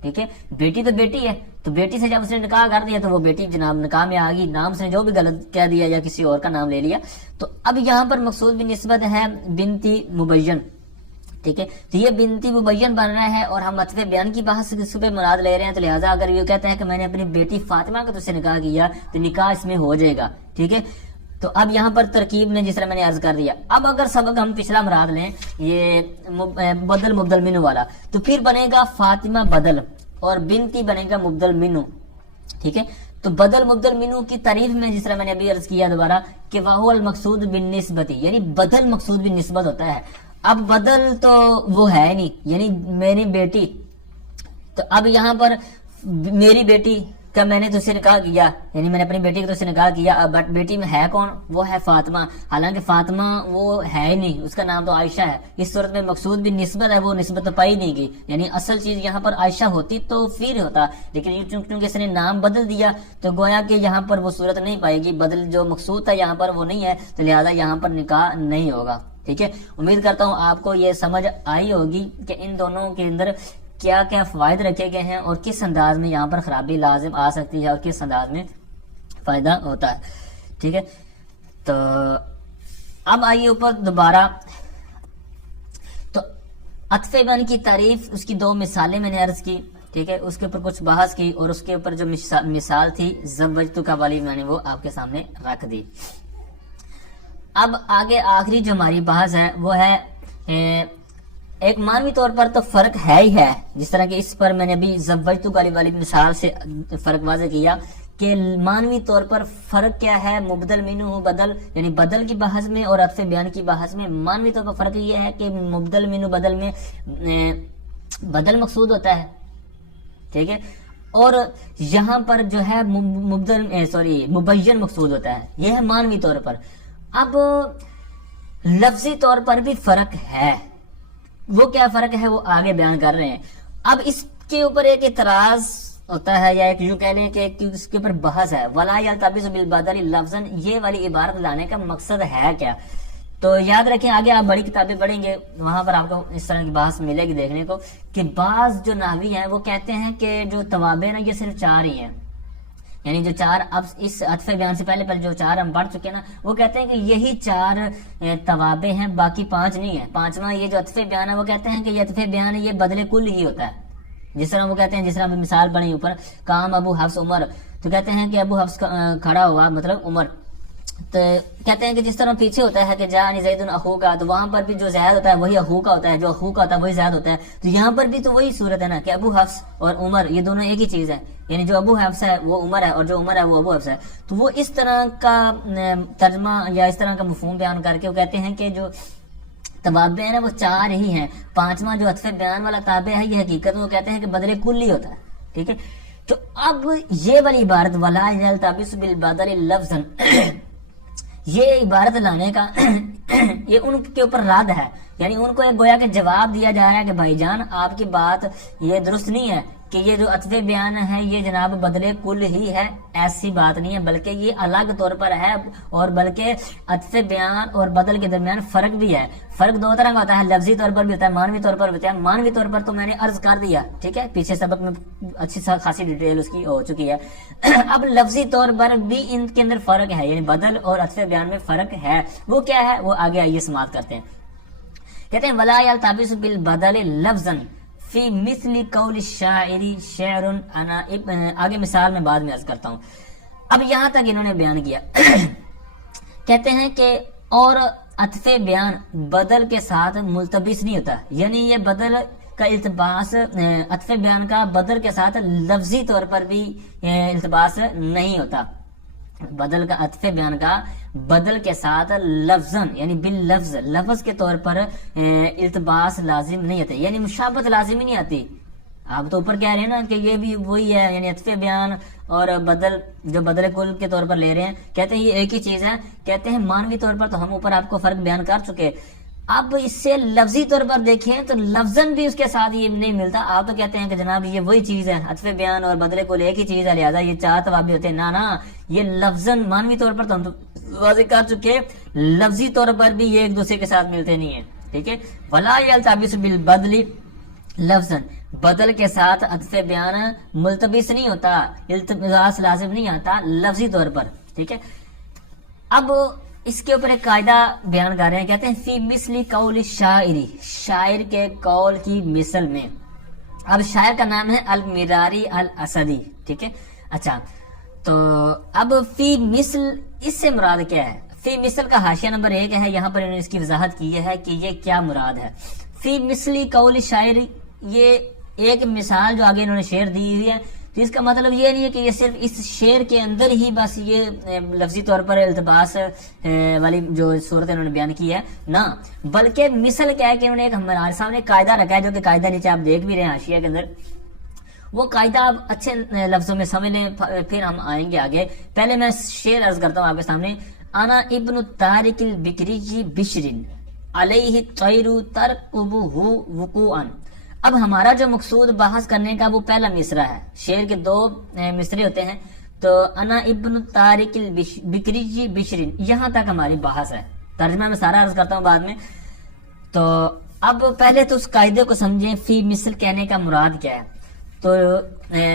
ٹھیک ہے. بیٹی تو بیٹی ہے, تو بیٹی سے جب اس نے نکاح کر دیا تو وہ بیٹی جناب نکاح میں آ گئی, نام سے جو بھی غلط کہہ دیا یا کسی اور کا نام لے لیا. تو اب یہاں پر مقصود بھی نسبت ہے بنتی مبین, ٹھیک ہے. تو یہ بنتی مبین بن رہا ہے اور ہم عطف بیان کی بحث اس پہ مراد لے رہے ہیں. تو لہٰذا اگر یہ کہتے ہیں کہ میں نے اپنی بیٹی فاطمہ کا تجھ سے نکاح کیا تو نکاح اس میں ہو جائے گا, ٹھیک ہے. تو اب یہاں پر ترکیب میں جس طرح میں نے عرض کر دیا, اب اگر سبق ہم پچھلا مراد لیں یہ بدل مبدل منو والا, تو پھر بنے گا فاطمہ بدل اور بنتی بنے گا مبدل منو, ٹھیک ہے. تو بدل مبدل منو کی تعریف میں جس طرح میں نے ابھی عرض کیا دوبارہ کہ وہو المقصود بالنسبتی, یعنی بدل مقصود بالنسبت ہوتا ہے. اب بدل تو وہ ہے نہیں, یعنی میری بیٹی, تو اب یہاں پر میری بیٹی کا میں نے تجھ سے نکاح کیا, یعنی میں نے اپنی بیٹی کو تجھ سے نکاح کیا. اب بیٹی میں ہے کون؟ وہ ہے فاطمہ, حالانکہ فاطمہ وہ ہے ہی نہیں, اس کا نام تو عائشہ ہے. اس صورت میں مقصود بھی نسبت ہے, وہ نسبت تو پائی نہیں گئی, یعنی اصل چیز یہاں پر عائشہ ہوتی تو پھر ہوتا, لیکن چونکہ اس نے نام بدل دیا تو گویا کہ یہاں پر وہ صورت نہیں پائے گی, بدل جو مقصود تھا یہاں پر وہ نہیں ہے, تو لہذا یہاں پر نکاح نہیں ہوگا, ٹھیک ہے. امید کرتا ہوں آپ کو یہ سمجھ آئی ہوگی کہ ان دونوں کے اندر کیا کیا فوائد رکھے گئے ہیں اور کس انداز میں یہاں پر خرابی لازم آ سکتی ہے اور کس انداز میں فائدہ ہوتا ہے, ٹھیک ہے. تو اب آئیے اوپر دوبارہ, تو عطف بیان کی تعریف, اس کی دو مثالیں میں نے عرض کی, ٹھیک ہے, اس کے اوپر کچھ بحث کی اور اس کے اوپر جو مثال تھی زوجتک والی میں نے وہ آپ کے سامنے رکھ دی. اب آگے آخری جو ہماری بحث ہے وہ ہے ایک مانوی طور پر تو فرق ہے ہی ہے, جس طرح کہ اس پر میں نے ابھی زوجتک والی مثال سے فرق واضح کیا کہ مانوی طور پر فرق کیا ہے مبدل منو بدل, یعنی بدل کی بحث میں اور عطف بیان کی بحث میں مانوی طور پر فرق یہ ہے کہ مبدل منو بدل میں بدل مقصود ہوتا ہے, ٹھیک ہے, اور یہاں پر جو ہے مبین مقصود ہوتا ہے, یہ ہے مانوی طور پر. اب لفظی طور پر بھی فرق ہے, وہ کیا فرق ہے وہ آگے بیان کر رہے ہیں. اب اس کے اوپر ایک اعتراض ہوتا ہے یا ایک یوں کہہ لیں کہ اس کے اوپر بحث ہے, ولا یلتبس بالبدل لفظا, یہ والی عبارت لانے کا مقصد ہے کیا. تو یاد رکھیں آگے آپ بڑی کتابیں پڑھیں گے وہاں پر آپ کو اس طرح کی بحث ملے گی دیکھنے کو کہ بعض جو نحوی ہیں وہ کہتے ہیں کہ جو توابع نا یہ صرف 4 ہی ہیں, یعنی جو 4 اب اس عطف بیان سے پہلے جو 4 ہم پڑھ چکے نا وہ کہتے ہیں کہ یہی 4 توابع ہیں, باقی 5 نہیں ہیں. 5واں یہ جو عطف بیان ہے وہ کہتے ہیں کہ یہ عطف بیان یہ بدلے کل ہی ہوتا ہے, جس طرح وہ کہتے ہیں, جس طرح مثال بنی اوپر کام ابو حفص عمر, تو کہتے ہیں کہ ابو حفص کھڑا ہوا مطلب عمر, تو کہتے ہیں کہ جس طرح پیچھے ہوتا ہے کہ جاءنی زید اخو کا, تو وہاں پر بھی جو زید ہوتا ہے وہی اخو کا ہوتا ہے, جو اخو کا ہوتا ہے وہی زید ہوتا ہے. تو یہاں پر بھی تو وہی صورت ہے نا کہ ابو حفص اور عمر یہ دونوں ایک ہی چیز ہے, یعنی جو ابو حفص ہے وہ عمر ہے اور جو عمر ہے وہ ابو حفص ہے. تو وہ اس طرح کا ترجمہ یا اس طرح کا مفہوم بیان کر کے وہ کہتے ہیں کہ جو توابع ہیں نا وہ 4 ہی ہیں, 5واں جو عطف بیان والا تابع ہے یہ حقیقت وہ کہتے ہیں کہ بدلے کل ہی ہوتا ہے, ٹھیک ہے. تو اب یہ والی عبارت ولا یلتبس بالبدل لفظا, یہ عبارت لانے کا یہ ان کے اوپر رد ہے, یعنی ان کو ایک گویا کہ جواب دیا جا رہا ہے کہ بھائی جان آپ کی بات یہ درست نہیں ہے کہ یہ جو عطف بیان ہے یہ جناب بدلے کل ہی ہے, ایسی بات نہیں ہے, بلکہ یہ الگ طور پر ہے, اور بلکہ عطف بیان اور بدل کے درمیان فرق بھی ہے. فرق 2 طرح کا ہوتا ہے, لفظی طور پر بھی ہوتا ہے, مانوی طور پر بھی ہوتا ہے. مانوی طور پر تو میں نے عرض کر دیا, ٹھیک ہے, پیچھے سبق میں اچھی خاصی ڈیٹیل اس کی ہو چکی ہے. اب لفظی طور پر بھی ان کے اندر فرق ہے, یعنی بدل اور عطف بیان میں فرق ہے, وہ کیا ہے وہ آگے آئیے سماعت کرتے ہیں. کہتے ہیں ولا یلتبس بالبدل لفظا فی مثل قول الشاعر شعر انا, آگے مثال میں بعد میں عرض کرتا ہوں. اب یہاں تک انہوں نے بیان کیا کہتے ہیں کہ اور عطف بیان بدل کے ساتھ ملتبس نہیں ہوتا, یعنی یہ بدل کا التباس عطف بیان کا بدل کے ساتھ لفظی طور پر بھی التباس نہیں ہوتا. بدل کا عطف بیان کا بدل کے ساتھ لفظاً یعنی باللفظ لفظ کے طور پر التباس لازم نہیں ہوتا, یعنی مشابہت لازم ہی نہیں آتی. آپ تو اوپر کہہ رہے ہیں نا کہ یہ بھی وہی ہے, یعنی عطف بیان اور بدل جو بدل کل کے طور پر لے رہے ہیں, کہتے ہیں یہ ایک ہی چیز ہے. کہتے ہیں مانوی طور پر تو ہم اوپر آپ کو فرق بیان کر چکے, اب اس سے لفظی طور پر دیکھیں تو لفظاً بھی اس کے ساتھ یہ نہیں ملتا. آپ تو کہتے ہیں کہ جناب یہ وہی چیز ہے, عطف بیان اور بدل کل ایک ہی چیز ہے, لہذا یہ 4 توابع ہوتے ہیں. نا یہ لفظاً مانوی طور پر تو ہم تو واضح کر چکے, لفظی طور پر بھی یہ ایک دوسرے کے ساتھ ملتے نہیں ہیں, ٹھیک ہے. ولا یلتبس بالبدل لفظاً بدل کے ساتھ عطف بیان ملتبس نہیں ہوتا، التباس لازم نہیں آتا لفظی طور پر، ٹھیک ہے. اب اس کے اوپر ایک قاعدہ بیان کر رہے ہیں، کہتے ہیں فی مثل قول الشاعری، شاعر کے قول کی مثل میں. اب شاعر کا نام ہے المراری الاسدی، ٹھیک ہے. اچھا تو اب فی مثل اس سے مراد کیا ہے؟ فی مثل کا حاشیہ نمبر 1 ہے، یہاں پر انہوں نے اس کی وضاحت کی ہے کہ یہ کیا مراد ہے. فی مثلی قول شاعر، یہ ایک مثال جو آگے انہوں نے شعر دی ہوئی ہے، تو اس کا مطلب یہ نہیں ہے کہ یہ صرف اس شعر کے اندر ہی بس یہ لفظی طور پر التباس والی جو صورت انہوں نے بیان کی ہے، نہ بلکہ مثل کیا ہے کہ انہوں نے ایک ہمارے سامنے قاعدہ رکھا ہے، جو کہ قاعدہ نیچے آپ دیکھ بھی رہے ہیں حاشیہ کے اندر. وہ قاعدہ آپ اچھے لفظوں میں سمجھ لیں، پھر ہم آئیں گے آگے. پہلے میں شعر عرض کرتا ہوں آپ کے سامنے. انا ابن طارق البکری بشرن علیہ طیر ترقبہ وقوعا. اب ہمارا جو مقصود بحث کرنے کا وہ پہلا مصرع ہے. شعر کے 2 مصرے ہوتے ہیں، تو انا ابن طارق البکری بشرن، یہاں تک ہماری بحث ہے. ترجمہ میں سارا عرض کرتا ہوں بعد میں. تو اب پہلے تو اس قاعدے کو سمجھیں، فی مثل کہنے کا مراد کیا ہے. تو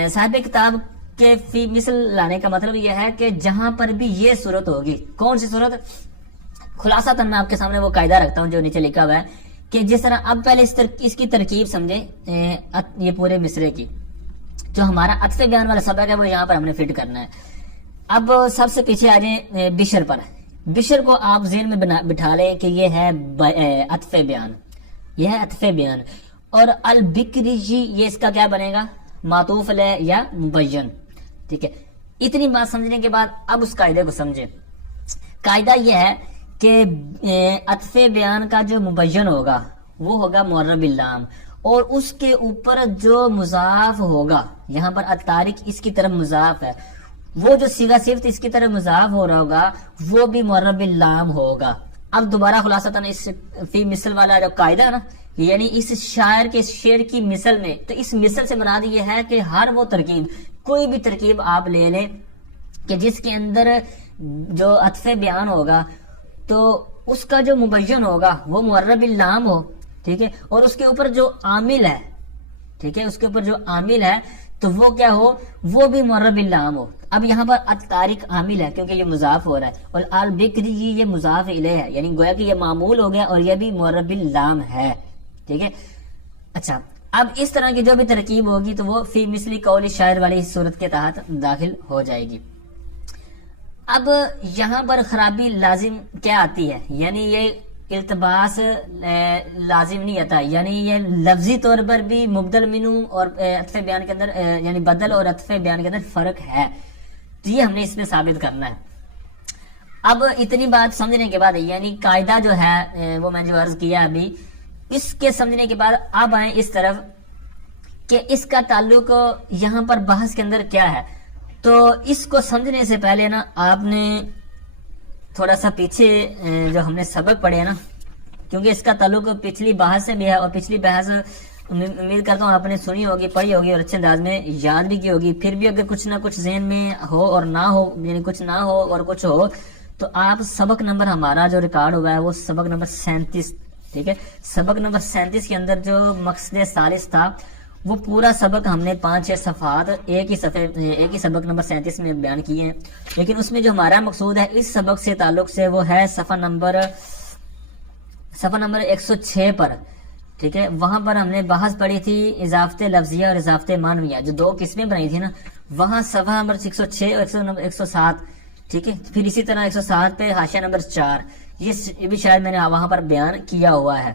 صاحب کتاب کے فی مثل لانے کا مطلب یہ ہے کہ جہاں پر بھی یہ صورت ہوگی. کون سی صورت؟ خلاصہ تن میں آپ کے سامنے وہ قاعدہ رکھتا ہوں جو نیچے لکھا ہوا ہے کہ جس طرح اب پہلے اس کی ترکیب سمجھیں، یہ پورے مصرے کی. جو ہمارا عطف بیان والا سبق ہے وہ یہاں پر ہم نے فٹ کرنا ہے. اب سب سے پیچھے آ جائیں بشر پر. بشر کو آپ ذہن میں بٹھا لیں کہ یہ ہے عطف بیان، یہ ہے عطف بیان. اور البکری یہ اس کا کیا بنے گا؟ معطوف علیہ یا مبین، ٹھیک ہے. اتنی بات سمجھنے کے بعد اب اس قاعدے کو سمجھیں. قاعدہ یہ ہے کہ عطف بیان کا جو مبین ہوگا وہ ہوگا معرب اللام، اور اس کے اوپر جو مضاف ہوگا، یہاں پر الطارق اس کی طرف مضاف ہے، وہ جو صیغہ صفت اس کی طرف مضاف ہو رہا ہوگا وہ بھی معرب اللام ہوگا. اب دوبارہ خلاصہ اس فی مثل والا جو قاعدہ ہے نا، یعنی اس شاعر کے شعر کی مثل میں، تو اس مثل سے مراد یہ ہے کہ ہر وہ ترکیب، کوئی بھی ترکیب آپ لے لیں کہ جس کے اندر جو عطف بیان ہوگا تو اس کا جو مبین ہوگا وہ معرب اللام ہو، ٹھیک ہے. اور اس کے اوپر جو عامل ہے، ٹھیک ہے، اس کے اوپر جو عامل ہے تو وہ کیا ہو؟ وہ بھی معرب اللام ہو. اب یہاں پر الطارق عامل ہے کیونکہ یہ مضاف ہو رہا ہے، اور البکری یہ مضاف الیہ ہے، یعنی گویا کہ یہ معمول ہو گیا اور یہ بھی معرب اللام ہے، ٹھیک ہے. اچھا اب اس طرح کی جو بھی ترکیب ہوگی تو وہ فی مثلی قول شاعر والی صورت کے تحت داخل ہو جائے گی. اب یہاں پر خرابی لازم کیا آتی ہے؟ یعنی یہ التباس لازم نہیں آتا، یعنی یہ لفظی طور پر بھی مبدل منو اور عطف بیان کے اندر، یعنی بدل اور عطف بیان کے اندر فرق ہے. تو یہ ہم نے اس میں ثابت کرنا ہے. اب اتنی بات سمجھنے کے بعد، یعنی قاعدہ جو ہے وہ میں جو عرض کیا ابھی، اس کے سمجھنے کے بعد اب آئیں اس طرف کہ اس کا تعلق یہاں پر بحث کے اندر کیا ہے. تو اس کو سمجھنے سے پہلے نا آپ نے تھوڑا سا پیچھے جو ہم نے سبق پڑھے نا، کیونکہ اس کا تعلق پچھلی بحث سے بھی ہے، اور پچھلی بحث امید کرتا ہوں آپ نے سنی ہوگی، پڑھی ہوگی اور اچھے انداز میں یاد بھی کی ہوگی. پھر بھی اگر کچھ نہ کچھ ذہن میں ہو اور نہ ہو، یعنی کچھ نہ ہو اور کچھ ہو، تو آپ سبق نمبر ہمارا جو ریکارڈ ہوا ہے وہ سبق نمبر 37، ٹھیک ہے. سبق نمبر 37 کے اندر جو مقصد ثالث تھا وہ پورا سبق ہم نے 5-6 صفحات ایک ہی سبق نمبر 37 میں بیان کیے ہیں. لیکن اس میں جو ہمارا مقصود ہے اس سبق سے تعلق سے وہ ہے صفحہ نمبر 106 پر، ٹھیک ہے. وہاں پر ہم نے بحث پڑھی تھی اضافت لفظیہ اور اضافت معنویہ، جو 2 قسمیں بنائی تھی نا، وہاں صفحہ نمبر 106 اور 107، ٹھیک ہے. پھر اسی طرح 107 پہ حاشیہ نمبر 4، یہ بھی شاید میں نے وہاں پر بیان کیا ہوا ہے،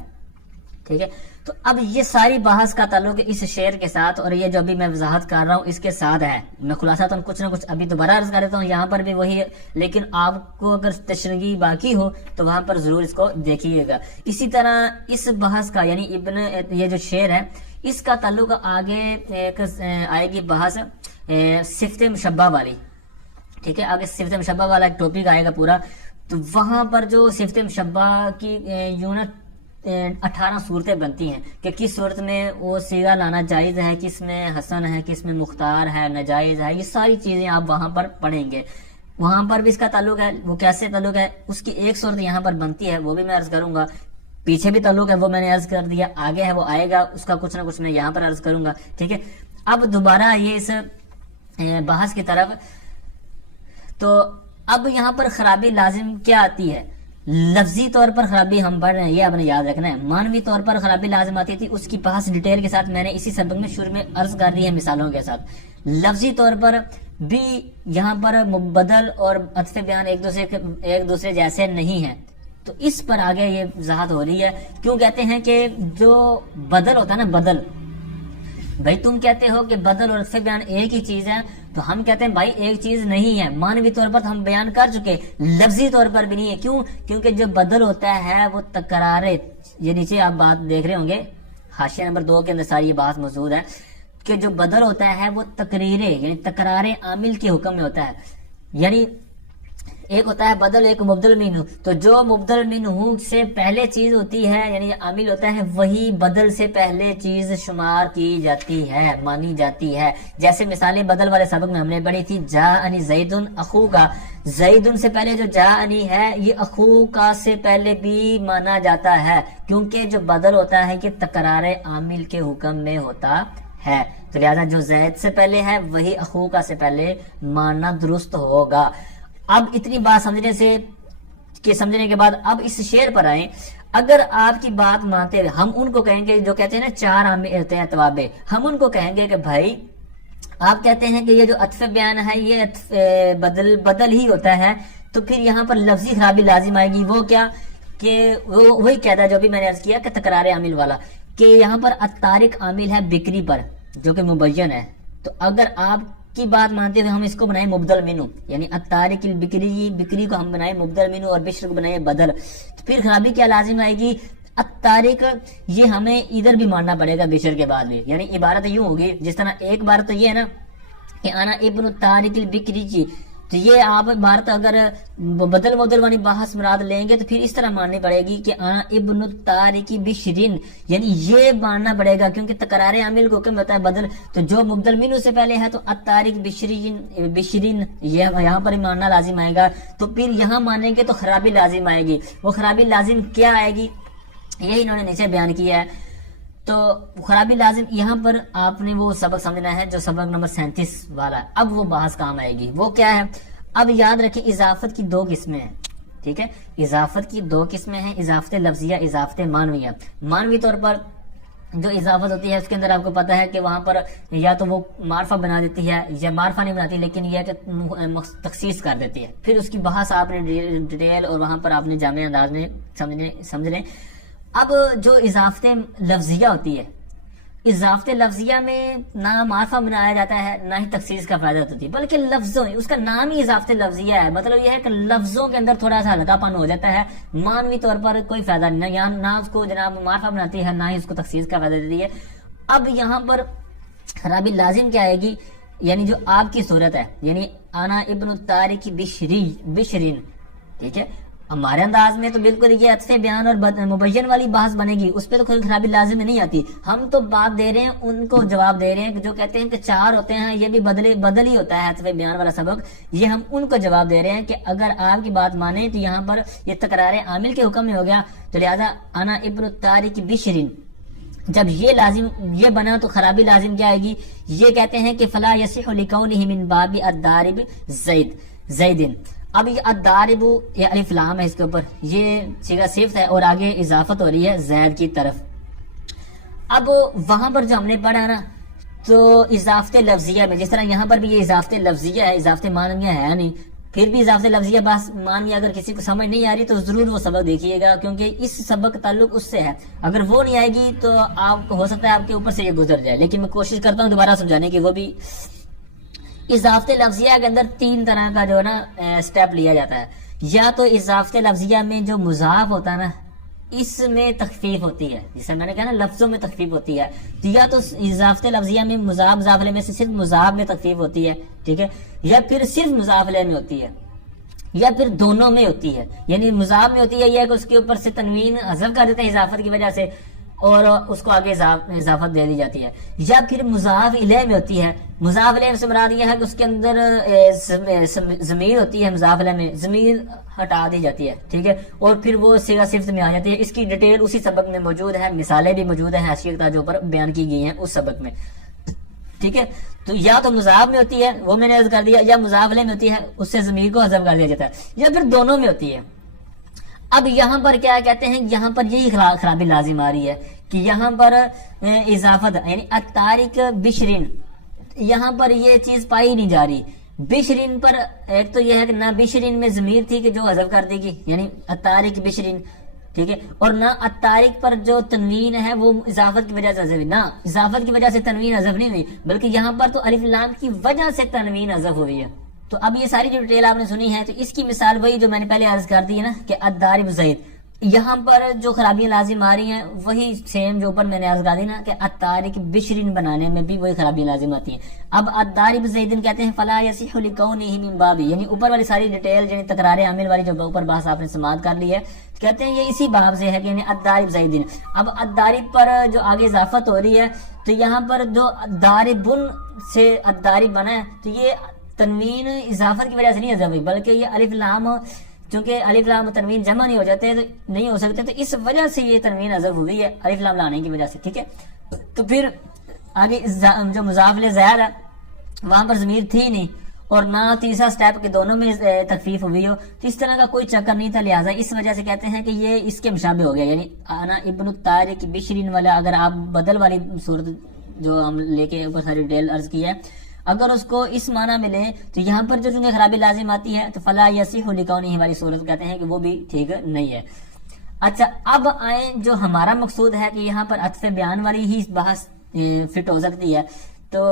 ٹھیک ہے. تو اب یہ ساری بحث کا تعلق اس شعر کے ساتھ، اور یہ جو ابھی میں وضاحت کر رہا ہوں اس کے ساتھ ہے. میں خلاصہ تو کچھ نہ کچھ ابھی دوبارہ عرض کر دیتا ہوں، یہاں پر بھی وہی ہے، لیکن آپ کو اگر تشریح باقی ہو تو وہاں پر ضرور اس کو دیکھیے گا. اسی طرح اس بحث کا، یعنی یہ جو شعر ہے اس کا تعلق آگے ایک آئے گی بحث صفت مشبہ والی، ٹھیک ہے. آگے صفت مشبہ والا ایک ٹاپک آئے گا پورا. تو وہاں پر جو صفت مشبہ کی یونٹ 18 صورتیں بنتی ہیں کہ کس صورت میں وہ صیغہ لانا جائز ہے، کس میں حسن ہے، کس میں مختار ہے، ناجائز ہے. یہ ساری چیزیں آپ وہاں پر پڑھیں گے. وہاں پر بھی اس کا تعلق ہے. وہ کیسے تعلق ہے؟ اس کی ایک صورت یہاں پر بنتی ہے، وہ بھی میں عرض کروں گا. پیچھے بھی تعلق ہے وہ میں نے عرض کر دیا، آگے ہے وہ آئے گا، اس کا کچھ نہ کچھ میں یہاں پر عرض کروں گا، ٹھیک ہے۔ اب دوبارہ یہ اس بحث کی طرف، تو اب یہاں پر خرابی لازم کیا آتی ہے؟ لفظی طور پر خرابی ہم پڑھ رہے ہیں، یہ آپ نے یاد رکھنا ہے۔ مانوی طور پر خرابی لازم آتی تھی، اس کی بحث ڈیٹیل کے ساتھ میں نے اسی سبق میں شروع میں عرض کر رہی ہے مثالوں کے ساتھ۔ لفظی طور پر بھی یہاں پر بدل اور عطف بیان ایک دوسرے جیسے نہیں ہیں، تو اس پر آگے یہ وضاحت ہو رہی ہے۔ کیوں کہتے ہیں کہ جو بدل ہوتا ہے نا، بدل، بھائی تم کہتے ہو کہ بدل اور عطف بیان ایک ہی چیز ہے، تو ہم کہتے ہیں بھائی ایک چیز نہیں ہے۔ مانوی طور پر ہم بیان کر چکے، لفظی طور پر بھی نہیں ہے۔ کیوں؟ کیونکہ جو بدل ہوتا ہے وہ تکرارے، یہ نیچے آپ بات دیکھ رہے ہوں گے حاشیہ نمبر 2 کے اندر ساری یہ بات موجود ہے کہ جو بدل ہوتا ہے وہ تقریرے یعنی تکرارے عامل کے حکم میں ہوتا ہے۔ یعنی ایک ہوتا ہے بدل، ایک مبدل منہ، تو جو مبدل منہ سے پہلے چیز ہوتی ہے یعنی عامل ہوتا ہے، وہی بدل سے پہلے چیز شمار کی جاتی ہے، مانی جاتی ہے۔ جیسے مثالیں بدل والے سبق میں ہم نے پڑھی تھی، جاءنی زیدن اخو کا، زیدن سے پہلے جو جاءنی ہے یہ اخو کا سے پہلے بھی مانا جاتا ہے، کیونکہ جو بدل ہوتا ہے یہ تکرار عامل کے حکم میں ہوتا ہے، تو لہذا جو زید سے پہلے ہے وہی اخو کا سے پہلے ماننا درست ہوگا۔ اب اتنی بات سمجھنے کے بعد اب اس شعر پر آئیں۔ اگر آپ کی بات مانتے ہوئے ہم ان کو کہیں گے، جو کہتے ہیں نا 4 عامل ہوتے ہیں توابع، ہم ان کو کہیں گے کہ بھائی آپ کہتے ہیں کہ یہ جو عطف بیان ہے یہ بدل ہی ہوتا ہے، تو پھر یہاں پر لفظی خرابی لازم آئے گی۔ وہ کیا کہ وہی قاعدہ جو بھی میں نے عرض کیا کہ تکرار عامل والا، کہ یہاں پر الطارق عامل ہے بکری پر جو کہ مبین ہے، تو اگر آپ کی بات مانتے ہوئے ہم اس کو بنائیں مبدل منو، یعنی الطارق البکری، بکری کو ہم بنائیں مبدل منو اور بشر کو بنائیں بدل، تو پھر خرابی کیا لازم آئے گی؟ الطارق، یہ ہمیں ادھر بھی ماننا پڑے گا بشر کے بعد بھی، یعنی عبارت یوں ہوگی، جس طرح ایک بار تو یہ ہے نا کہ انا ابن الطارق البکری کی، تو یہ آپ عبارت اگر بدل والی بحث مراد لیں گے تو پھر اس طرح ماننی پڑے گی کہ انا ابن الطارق بشرین، یعنی یہ ماننا پڑے گا کیونکہ تکرار عامل کو حکم ہوتا ہے بدل، تو جو مبدل منو سے پہلے ہے تو الطارق بشرین یہ یہاں پر ماننا لازم آئے گا، تو پھر یہاں مانیں گے تو خرابی لازم آئے گی۔ وہ خرابی لازم کیا آئے گی یہی انہوں نے نیچے بیان کیا ہے۔ تو خرابی لازم یہاں پر آپ نے وہ سبق سمجھنا ہے جو سبق نمبر 37 والا ہے، اب وہ بحث کام آئے گی۔ وہ کیا ہے؟ اب یاد رکھیں اضافت کی 2 قسمیں ہیں، ٹھیک ہے، اضافت کی 2 قسمیں ہیں، اضافت لفظیہ، اضافت مانویہ۔ مانوی طور پر جو اضافت ہوتی ہے اس کے اندر آپ کو پتا ہے کہ وہاں پر یا تو وہ معرفہ بنا دیتی ہے یا معرفہ نہیں بناتی، لیکن یہ کہ تخصیص کر دیتی ہے، پھر اس کی بحث آپ نے ڈیٹیل اور وہاں پر آپ نے جامع انداز میں سمجھ لیں۔ اب جو اضافت لفظیہ ہوتی ہے، اضافت لفظیہ میں نہ معرفہ بنایا جاتا ہے نہ ہی تخصیص کا فائدہ ہوتی ہے، بلکہ لفظوں، اس کا نام ہی اضافت لفظیہ ہے، مطلب یہ ہے کہ لفظوں کے اندر تھوڑا سا ہلکا پن ہو جاتا ہے، مانوی طور پر کوئی فائدہ نہیں، نہ اس کو جناب معرفہ بناتی ہے نہ ہی اس کو تخصیص کا فائدہ دیتی ہے۔ اب یہاں پر خرابی لازم کیا آئے گی؟ یعنی جو آپ کی صورت ہے، یعنی انا ابن الطارق بشرین، ٹھیک ہے، ہمارے انداز میں تو بالکل یہ عطف بیان اور مبین والی بحث بنے گی، اس پہ تو کوئی خرابی لازم نہیں آتی۔ ہم تو بات دے رہے ہیں، ان کو جواب دے رہے ہیں جو کہتے ہیں کہ 4 ہوتے ہیں، یہ بھی بدل ہی ہوتا ہے عطف بیان والا سبق، یہ ہم ان کو جواب دے رہے ہیں کہ اگر آپ کی بات مانیں تو یہاں پر یہ تکرار عامل کے حکم میں ہو گیا، تو لہذا انا ابن الطارق بشرین، جب یہ بنا تو خرابی لازم کیا آئے گی؟ یہ کہتے ہیں کہ فلا یصح لکونہ من باب الضارب زیدن۔ اب یہ الضارب، یہ الف لام ہے اس کے اوپر، یہ صیغہ صفت ہے اور آگے اضافت ہو رہی ہے زید کی طرف۔ اب وہاں پر جو ہم نے پڑھا نا تو اضافت لفظیہ میں، جس طرح یہاں پر بھی یہ اضافت لفظیہ ہے، اضافت مانویہ ہے نہیں، پھر بھی اضافت لفظیہ بس مانویہ اگر کسی کو سمجھ نہیں آ رہی تو ضرور وہ سبق دیکھیے گا، کیونکہ اس سبق کا تعلق اس سے ہے، اگر وہ نہیں آئے گی تو آپ کو ہو سکتا ہے آپ کے اوپر سے یہ گزر جائے، لیکن میں کوشش کرتا ہوں دوبارہ سمجھانے کی۔ وہ بھی اضافت لفظیہ کے اندر 3 طرح کا جو ہے نا سٹیپ لیا جاتا ہے، یا تو اضافت لفظیہ میں جو مضاف ہوتا ہے نا اس میں تخفیف ہوتی ہے، جیسے میں نے کہا نا لفظوں میں تخفیف ہوتی ہے، تو یا تو اضافت لفظیہ میں مضاف مضافلے میں سے صرف مضاف میں تخفیف ہوتی ہے، ٹھیک ہے، یا پھر صرف مضافلے میں ہوتی ہے، یا پھر دونوں میں ہوتی ہے، یعنی مضاف میں ہوتی ہے یہ کہ اس کے اوپر سے تنوین حذف کر دیتے ہیں اضافت کی وجہ سے، اور اس کو آگے اضافت دے دی جاتی ہے، یا پھر مضاف الیہ میں ہوتی ہے. مضاف الیہ سے مراد یہ ہے کہ اس کے اندر ضمیر ہوتی ہے، مضاف الیہ میں ضمیر ہٹا دی جاتی ہے، ٹھیک ہے، اور پھر وہ صیغہ صفت میں آ جاتی ہے. اس کی ڈیٹیل اسی سبق میں موجود ہے، مثالیں بھی موجود ہیں حاشیہ کے جو پر بیان کی گئی ہیں اس سبق میں، ٹھیک ہے. تو یا تو مضاف میں ہوتی ہے، وہ میں نے عرض کر دیا، یا مضاف الیہ میں ہوتی ہے، اس سے ضمیر کو حذف کر دیا جاتا ہے، یا پھر دونوں میں ہوتی ہے. اب یہاں پر کیا کہتے ہیں، یہاں پر یہی خرابی لازم آ رہی ہے کہ یہاں پر اضافت یعنی الطارق بشرین، یہاں پر یہ چیز پائی نہیں جا رہی. بشرین پر ایک تو یہ ہے کہ نہ بشرین میں ضمیر تھی کہ جو حذف کر دی گی، یعنی الطارق بشرین، ٹھیک ہے، اور نہ الطارق پر جو تنوین ہے وہ اضافت کی وجہ سے حذف، نہ اضافت کی وجہ سے تنوین حذف نہیں ہوئی، بلکہ یہاں پر تو الف لام کی وجہ سے تنوین حذف ہوئی ہے. تو اب یہ ساری جو ڈیٹیل آپ نے سنی ہے، تو اس کی مثال وہی جو میں نے پہلے عرض کر دی ہے نا کہ الضارب زید. یہاں پر جو خرابیاں لازم آ رہی ہیں وہی سیم جو اوپر میں نے عرض کر دی نا کہ الطارق بشرین بنانے میں بھی وہی خرابیاں لازم آتی ہیں. اب الضارب زیدن کہتے ہیں فلا یصح لکونہ من باب، یعنی اوپر والی ساری ڈیٹیل یعنی تکرار عامل والی جو اوپر بحث آپ نے سماعت کر لی ہے، کہتے ہیں یہ اسی باب سے ہے کہ یعنی الضارب زیدن. اب الضارب پر جو آگے اضافت ہو رہی ہے، تو یہاں پر جو ضاربن سے الضارب بنا ہے، تو یہ تنوین اضافت کی وجہ سے نہیں حذف ہوئی، بلکہ یہ الف لام، چونکہ الف لام و تنوین جمع نہیں ہو جاتے تو نہیں ہو سکتے، تو اس وجہ سے یہ تنوین حذف ہوئی ہے الف لام لانے کی وجہ سے، ٹھیک ہے. تو پھر آگے جو مضاف الیہ زیادہ وہاں پر ضمیر تھی نہیں، اور نہ تیسرا سٹیپ کے دونوں میں تخفیف ہوئی ہو، تو اس طرح کا کوئی چکر نہیں تھا، لہٰذا اس وجہ سے کہتے ہیں کہ یہ اس کے مشابہ ہو گیا. یعنی انا ابن الطارق بشرین والا اگر آپ بدل والی صورت جو ہم لے کے اوپر ساری ڈیٹیل عرض کی ہے، اگر اس کو اس معنی میں لیں تو یہاں پر جو چونکہ خرابی لازم آتی ہے تو فلا یصح لکونہ والی صورت کہتے ہیں کہ وہ بھی ٹھیک نہیں ہے. اچھا اب آئیں جو ہمارا مقصود ہے کہ یہاں پر عطف بیان والی ہی بحث فٹ ہو سکتی ہے، تو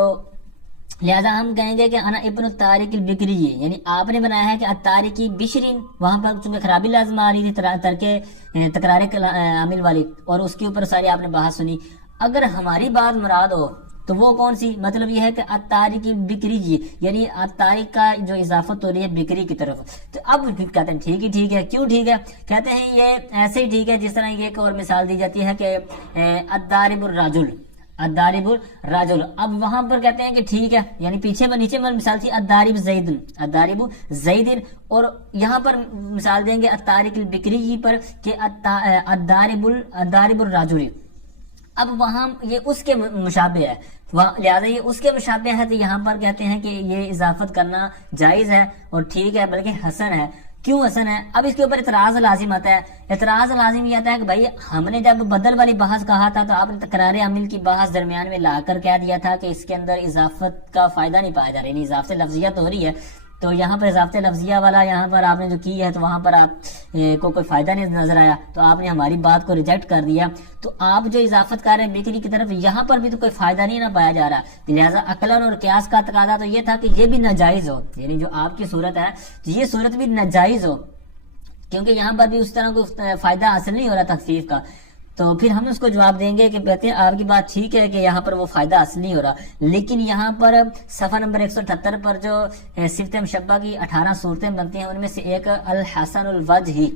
لہذا ہم کہیں گے کہ انا ابن الطارق البکری، یعنی آپ نے بنایا ہے کہ الطارقی بشرین، وہاں پر چونکہ خرابی لازم آ رہی تھی ترک تکرار عامل والی، اور اس کے اوپر ساری آپ نے بحث سنی. اگر ہماری بات مراد ہو تو وہ کون سی، مطلب یہ ہے کہ الطارق بکری جی، یعنی الطارق کا جو اضافت ہو رہی ہے بکری کی طرف. تو اب کہتے ہیں ٹھیک ہے، کیوں ٹھیک ہے؟ کہتے ہیں یہ ایسے ہی ٹھیک ہے جس طرح یہ ایک اور مثال دی جاتی ہے کہ الضارب الرجل، الضارب الرجل. اب وہاں پر کہتے ہیں کہ ٹھیک ہے، یعنی پیچھے میں نیچے میں مثال تھی الضارب زید، الضارب زید، اور یہاں پر مثال دیں گے الطارق البکری پر کہ الضارب الرجل. اب وہاں یہ اس کے مشابہ ہے، لہٰذا یہ اس کے مشابہ ہے، تو یہاں پر کہتے ہیں کہ یہ اضافت کرنا جائز ہے اور ٹھیک ہے، بلکہ حسن ہے. کیوں حسن ہے؟ اب اس کے اوپر اعتراض لازم آتا ہے. اعتراض لازم یہ آتا ہے کہ بھائی ہم نے جب بدل والی بحث کہا تھا تو آپ نے تکرار عامل کی بحث درمیان میں لا کر کہہ دیا تھا کہ اس کے اندر اضافت کا فائدہ نہیں پایا جا رہا، یعنی اضافت لفظیہ تو ہو رہی ہے، تو یہاں پر اضافت لفظیہ والا یہاں پر آپ نے جو کی ہے تو وہاں پر آپ کو کوئی فائدہ نہیں نظر آیا، تو آپ نے ہماری بات کو ریجیکٹ کر دیا. تو آپ جو اضافت کر رہے ہیں بکری کی طرف، یہاں پر بھی تو کوئی فائدہ نہیں نہ پایا جا رہا، لہٰذا عقلاً اور قیاس کا تقاضا تو یہ تھا کہ یہ بھی ناجائز ہو، یعنی جو آپ کی صورت ہے یہ صورت بھی ناجائز ہو، کیونکہ یہاں پر بھی اس طرح کو فائدہ حاصل نہیں ہو رہا تخفیف کا. تو پھر ہم اس کو جواب دیں گے کہ کہتے ہیں آپ کی بات ٹھیک ہے کہ یہاں پر وہ فائدہ حاصل نہیں ہو رہا، لیکن یہاں پر صفحہ نمبر 178 پر جو صفت مشبہ کی 18 صورتیں بنتی ہیں ان میں سے ایک الحسن الوجہ،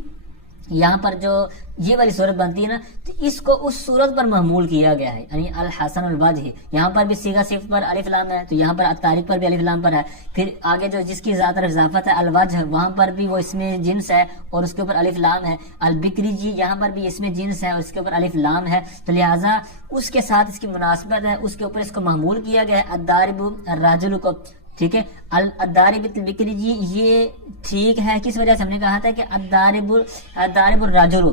یہاں پر جو یہ والی صورت بنتی ہے نا، تو اس کو اس صورت پر محمول کیا گیا ہے، یعنی الحسن الوجہ. یہاں پر بھی صیغہ صفت پر الف لام ہے، تو یہاں پر الطارق پر بھی الف لام پر ہے. پھر آگے جو جس کی ذات اضافت ہے الوجہ، وہاں پر بھی وہ اس میں جنس ہے اور اس کے اوپر الف لام ہے. البکری جی یہاں پر بھی اس میں جنس ہے اور اس کے اوپر الف لام ہے، تو لہٰذا اس کے ساتھ اس کی مناسبت ہے، اس کے اوپر اس کو محمول کیا گیا ہے الضارب الرجل کو، ٹھیک ہے. الضارب البکری جی یہ ٹھیک ہے، کس وجہ سے ہم نے کہا تھا کہ الضارب الرجل،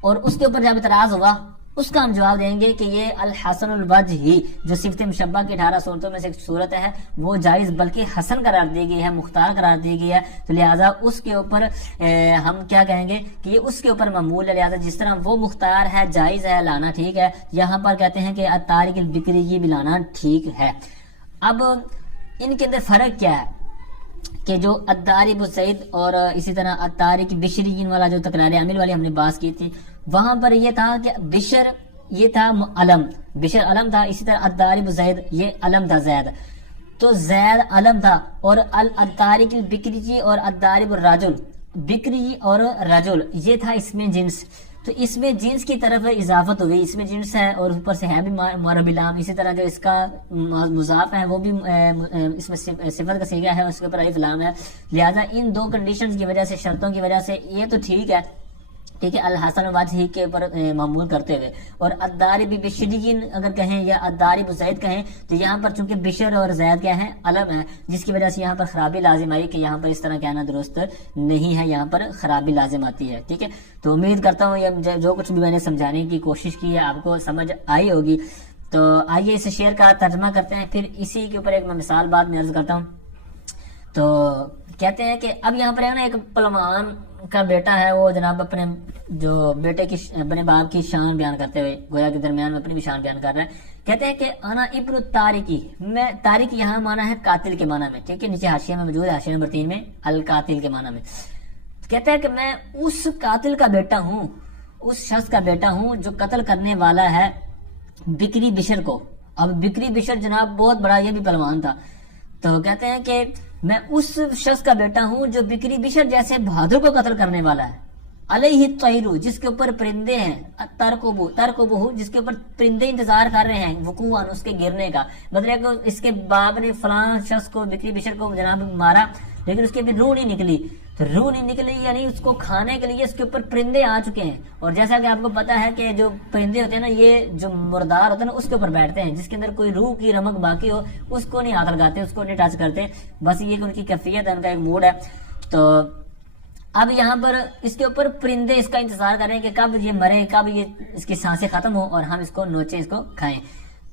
اور اس کے اوپر جب اعتراض ہوگا اس کا ہم جواب دیں گے کہ یہ الحسن الوجہ ہی جو صفت مشبہ کی 18 صورتوں میں سے ایک صورت ہے وہ جائز بلکہ حسن قرار دی گئی ہے، مختار قرار دی گئی ہے، تو لہٰذا اس کے اوپر ہم کیا کہیں گے کہ یہ اس کے اوپر معمول ہے، لہٰذا جس طرح وہ مختار ہے جائز ہے لانا ٹھیک ہے، یہاں پر کہتے ہیں کہ الطارق البکری یہ بھی لانا ٹھیک ہے. اب ان کے اندر فرق کیا ہے کہ جو الضارب زید اور اسی طرح الطارق بشرین والا جو تکرار عامل والی ہم نے بات کی تھی، وہاں پر یہ تھا کہ بشر یہ تھا علم، بشر علم تھا، اسی طرح الضارب زید یہ علم تھا زید، تو زید علم تھا، اور الطارق البکری اور الضارب الرجل، بکری اور رجل یہ تھا اس میں جنس. تو اس میں جنس کی طرف اضافت ہوئی، اس میں جنس ہے اور اوپر سے ہے بھی معرب لام، اسی طرح جو اس کا مضاف ہے وہ بھی اس میں صفت کا صیغہ ہے، اس کے اوپر الف لام ہے، لہذا ان دو کنڈیشنز کی وجہ سے، شرطوں کی وجہ سے یہ تو ٹھیک ہے، ٹھیک ہے، الحسن واجہی کے اوپر معمول کرتے ہوئے، اور الدارب بشرین اگر کہیں یا الدارب زید کہیں تو یہاں پر چونکہ بشر اور زید کیا ہے، علم ہے، جس کی وجہ سے یہاں پر خرابی لازم آئی کہ یہاں پر اس طرح کہنا درست نہیں ہے، یہاں پر خرابی لازم آتی ہے، ٹھیک ہے۔ تو امید کرتا ہوں یہ جو کچھ بھی میں نے سمجھانے کی کوشش کی ہے آپ کو سمجھ آئی ہوگی۔ تو آئیے اس شعر کا ترجمہ کرتے ہیں، پھر اسی کے اوپر ایک میں مثال بعد میں عرض کرتا ہوں۔ تو کہتے ہیں کہ اب یہاں پر ہے نا ایک پلوان کا بیٹا ہے، وہ جناب اپنے جو بیٹے کی اپنے باپ کی شان بیان کرتے ہوئے گویا کے درمیان میں اپنی بھی شان بیان کر رہا ہے، کہتے ہیں کہ انا ابن تارکی، میں تارک یہاں مانا ہے قاتل کے معنی میں، ٹھیک ہے، نیچے حاشیے میں موجود ہے، حاشیہ نمبر 3 میں القاتل کے معنی میں، کہتے ہیں کہ میں اس قاتل کا بیٹا ہوں، اس شخص کا بیٹا ہوں جو قتل کرنے والا ہے بکری بشر کو۔ اب بکری بشر جناب بہت بڑا یہ بھی پہلوان تھا، تو کہتے ہیں کہ میں اس شخص کا بیٹا ہوں جو بکری بشر جیسے بہادر کو قتل کرنے والا ہے، علیہ الطیر، جس کے اوپر پرندے ہیں، ترکبہ، جس کے اوپر پرندے انتظار کر رہے ہیں، وقوعاً، اس کے گرنے کا، مطلب کہ اس کے باپ نے فلاں شخص کو، بکری بشر کو جناب مارا، لیکن اس کے بھی روح نہیں نکلی، تو روح نہیں نکلی یعنی اس کو کھانے کے لیے اس کے اوپر پرندے آ چکے ہیں، اور جیسا کہ آپ کو پتا ہے کہ جو پرندے ہوتے ہیں نا، یہ جو مردار ہوتے ہیں نا اس کے اوپر بیٹھتے ہیں، جس کے اندر کوئی روح کی رمق باقی ہو اس کو نہیں ہاتھ لگاتے، اس کو نہیں ٹچ کرتے، بس یہ ان کی کیفیت ہے، ان کا ایک موڈ ہے۔ تو اب یہاں پر اس کے اوپر پرندے اس کا انتظار کر رہے ہیں کہ کب یہ مرے، کب یہ اس کی سانسیں ختم ہو اور ہم اس کو نوچیں، اس کو کھائیں۔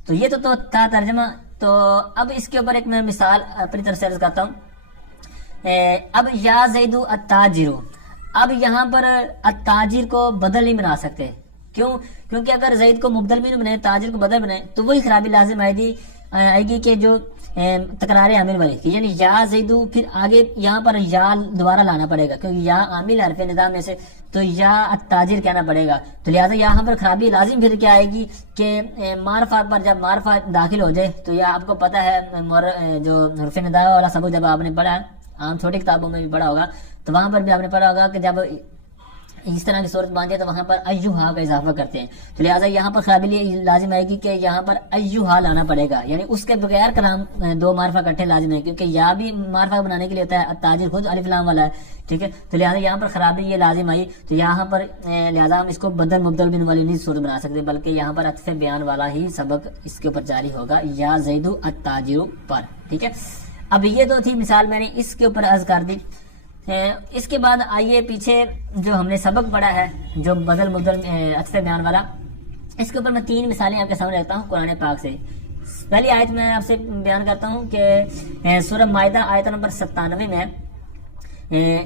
تو یہ تو تھا ترجمہ۔ تو اب اس کے اوپر ایک میں مثال اپنی طرف سے عرض کرتا ہوں۔ اب یا زید التاجر، اب یہاں پر التاجر کو بدل نہیں بنا سکتے، کیوں؟ کیونکہ اگر زید کو مبدل بھی بنائے، تاجر کو بدل بنائے تو وہی خرابی لازم آئے گی کہ جو تکرار عامل والی، یعنی یا زیدو، پھر آگے یہاں پر یا دوبارہ لانا پڑے گا کیونکہ یا عامل حرف ندا میں سے، تو یا التاجر کہنا پڑے گا، تو لہٰذا یہاں پر خرابی لازم پھر کیا آئے گی کہ معرفہ پر جب معرفہ داخل ہو جائے، تو یا آپ کو پتہ ہے جو حرف ندا والا سبق جب آپ نے پڑھا، عام چھوٹی کتابوں میں بھی پڑھا ہوگا، تو وہاں پر بھی آپ نے پڑھا ہوگا کہ جب اس طرح کی صورت بن جائے تو وہاں پر ایہا کا اضافہ کرتے ہیں، تو لہٰذا یہاں پر خرابی لازم آئے گی کہ یہاں پر ایہا لانا پڑے گا، یعنی اس کے بغیر کلام دو معرفہ اکٹھے لازم ہے، کیونکہ یا بھی معرفہ بنانے کے لیے ہوتا ہے، التاجر خود الف لام والا ہے، ٹھیک ہے، تو لہٰذا یہاں پر خرابی یہ لازم آئی، تو یہاں پر لہٰذا ہم اس کو بدل مبدل بن والی نہیں صورت بنا سکتے، بلکہ یہاں پر عطف بیان والا ہی سبق اس کے اوپر جاری ہوگا، یا زید التاجر پر، ٹھیک ہے۔ اب یہ تو تھی مثال میں نے اس کے اوپر عرض کر دی۔ اس کے بعد آئیے پیچھے جو ہم نے سبق پڑھا ہے جو بدل مبدل عطف بیان والا، اس کے اوپر میں 3 مثالیں آپ کے سامنے رکھتا ہوں قرآن پاک سے۔ پہلی آیت میں آپ سے بیان کرتا ہوں کہ سورہ مائدہ آیت نمبر 97 میں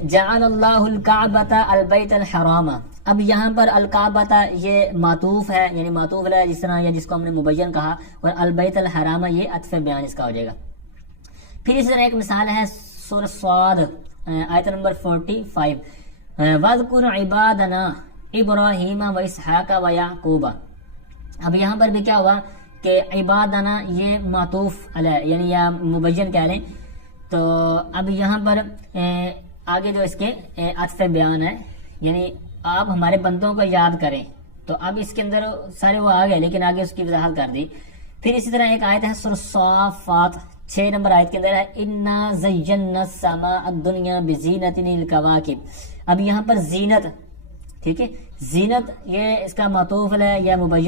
جعل اللہ الکعبۃ البیت الحرام، اب یہاں پر الکعبۃ یہ معطوف ہے، یعنی معطوف ہے جس طرح یا جس کو ہم نے مبین کہا، اور البیت الحرام یہ عطف بیان اس کا ہو جائے گا۔ پھر اس طرح ایک مثال ہے سورہ صاد آیت نمبر 45 وَاذْكُرْ عِبَادَنَا ابراہیم و اسحاق و یعقوب، اب یہاں پر بھی کیا ہوا کہ عبادنا یہ معطوف علیہ یعنی یا مبین کہہ لیں، تو اب یہاں پر آگے جو اس کے عطف بیان ہے، یعنی آپ ہمارے بندوں کو یاد کریں، تو اب اس کے اندر سارے وہ آ گئے لیکن آگے اس کی وضاحت کر دی۔ پھر اسی طرح ایک آیت ہے سورہ صافات 6 نمبر آیت کے اندر ہے اِنَّا زَيَّنَّا السَّمَاءَ الدُّنْيَا بِزِينَةٍ الْكَوَاكِبِ، اب یہاں پر زینت، ٹھیک ہے، زینت یہ اس کا معطوف ہے یا مبین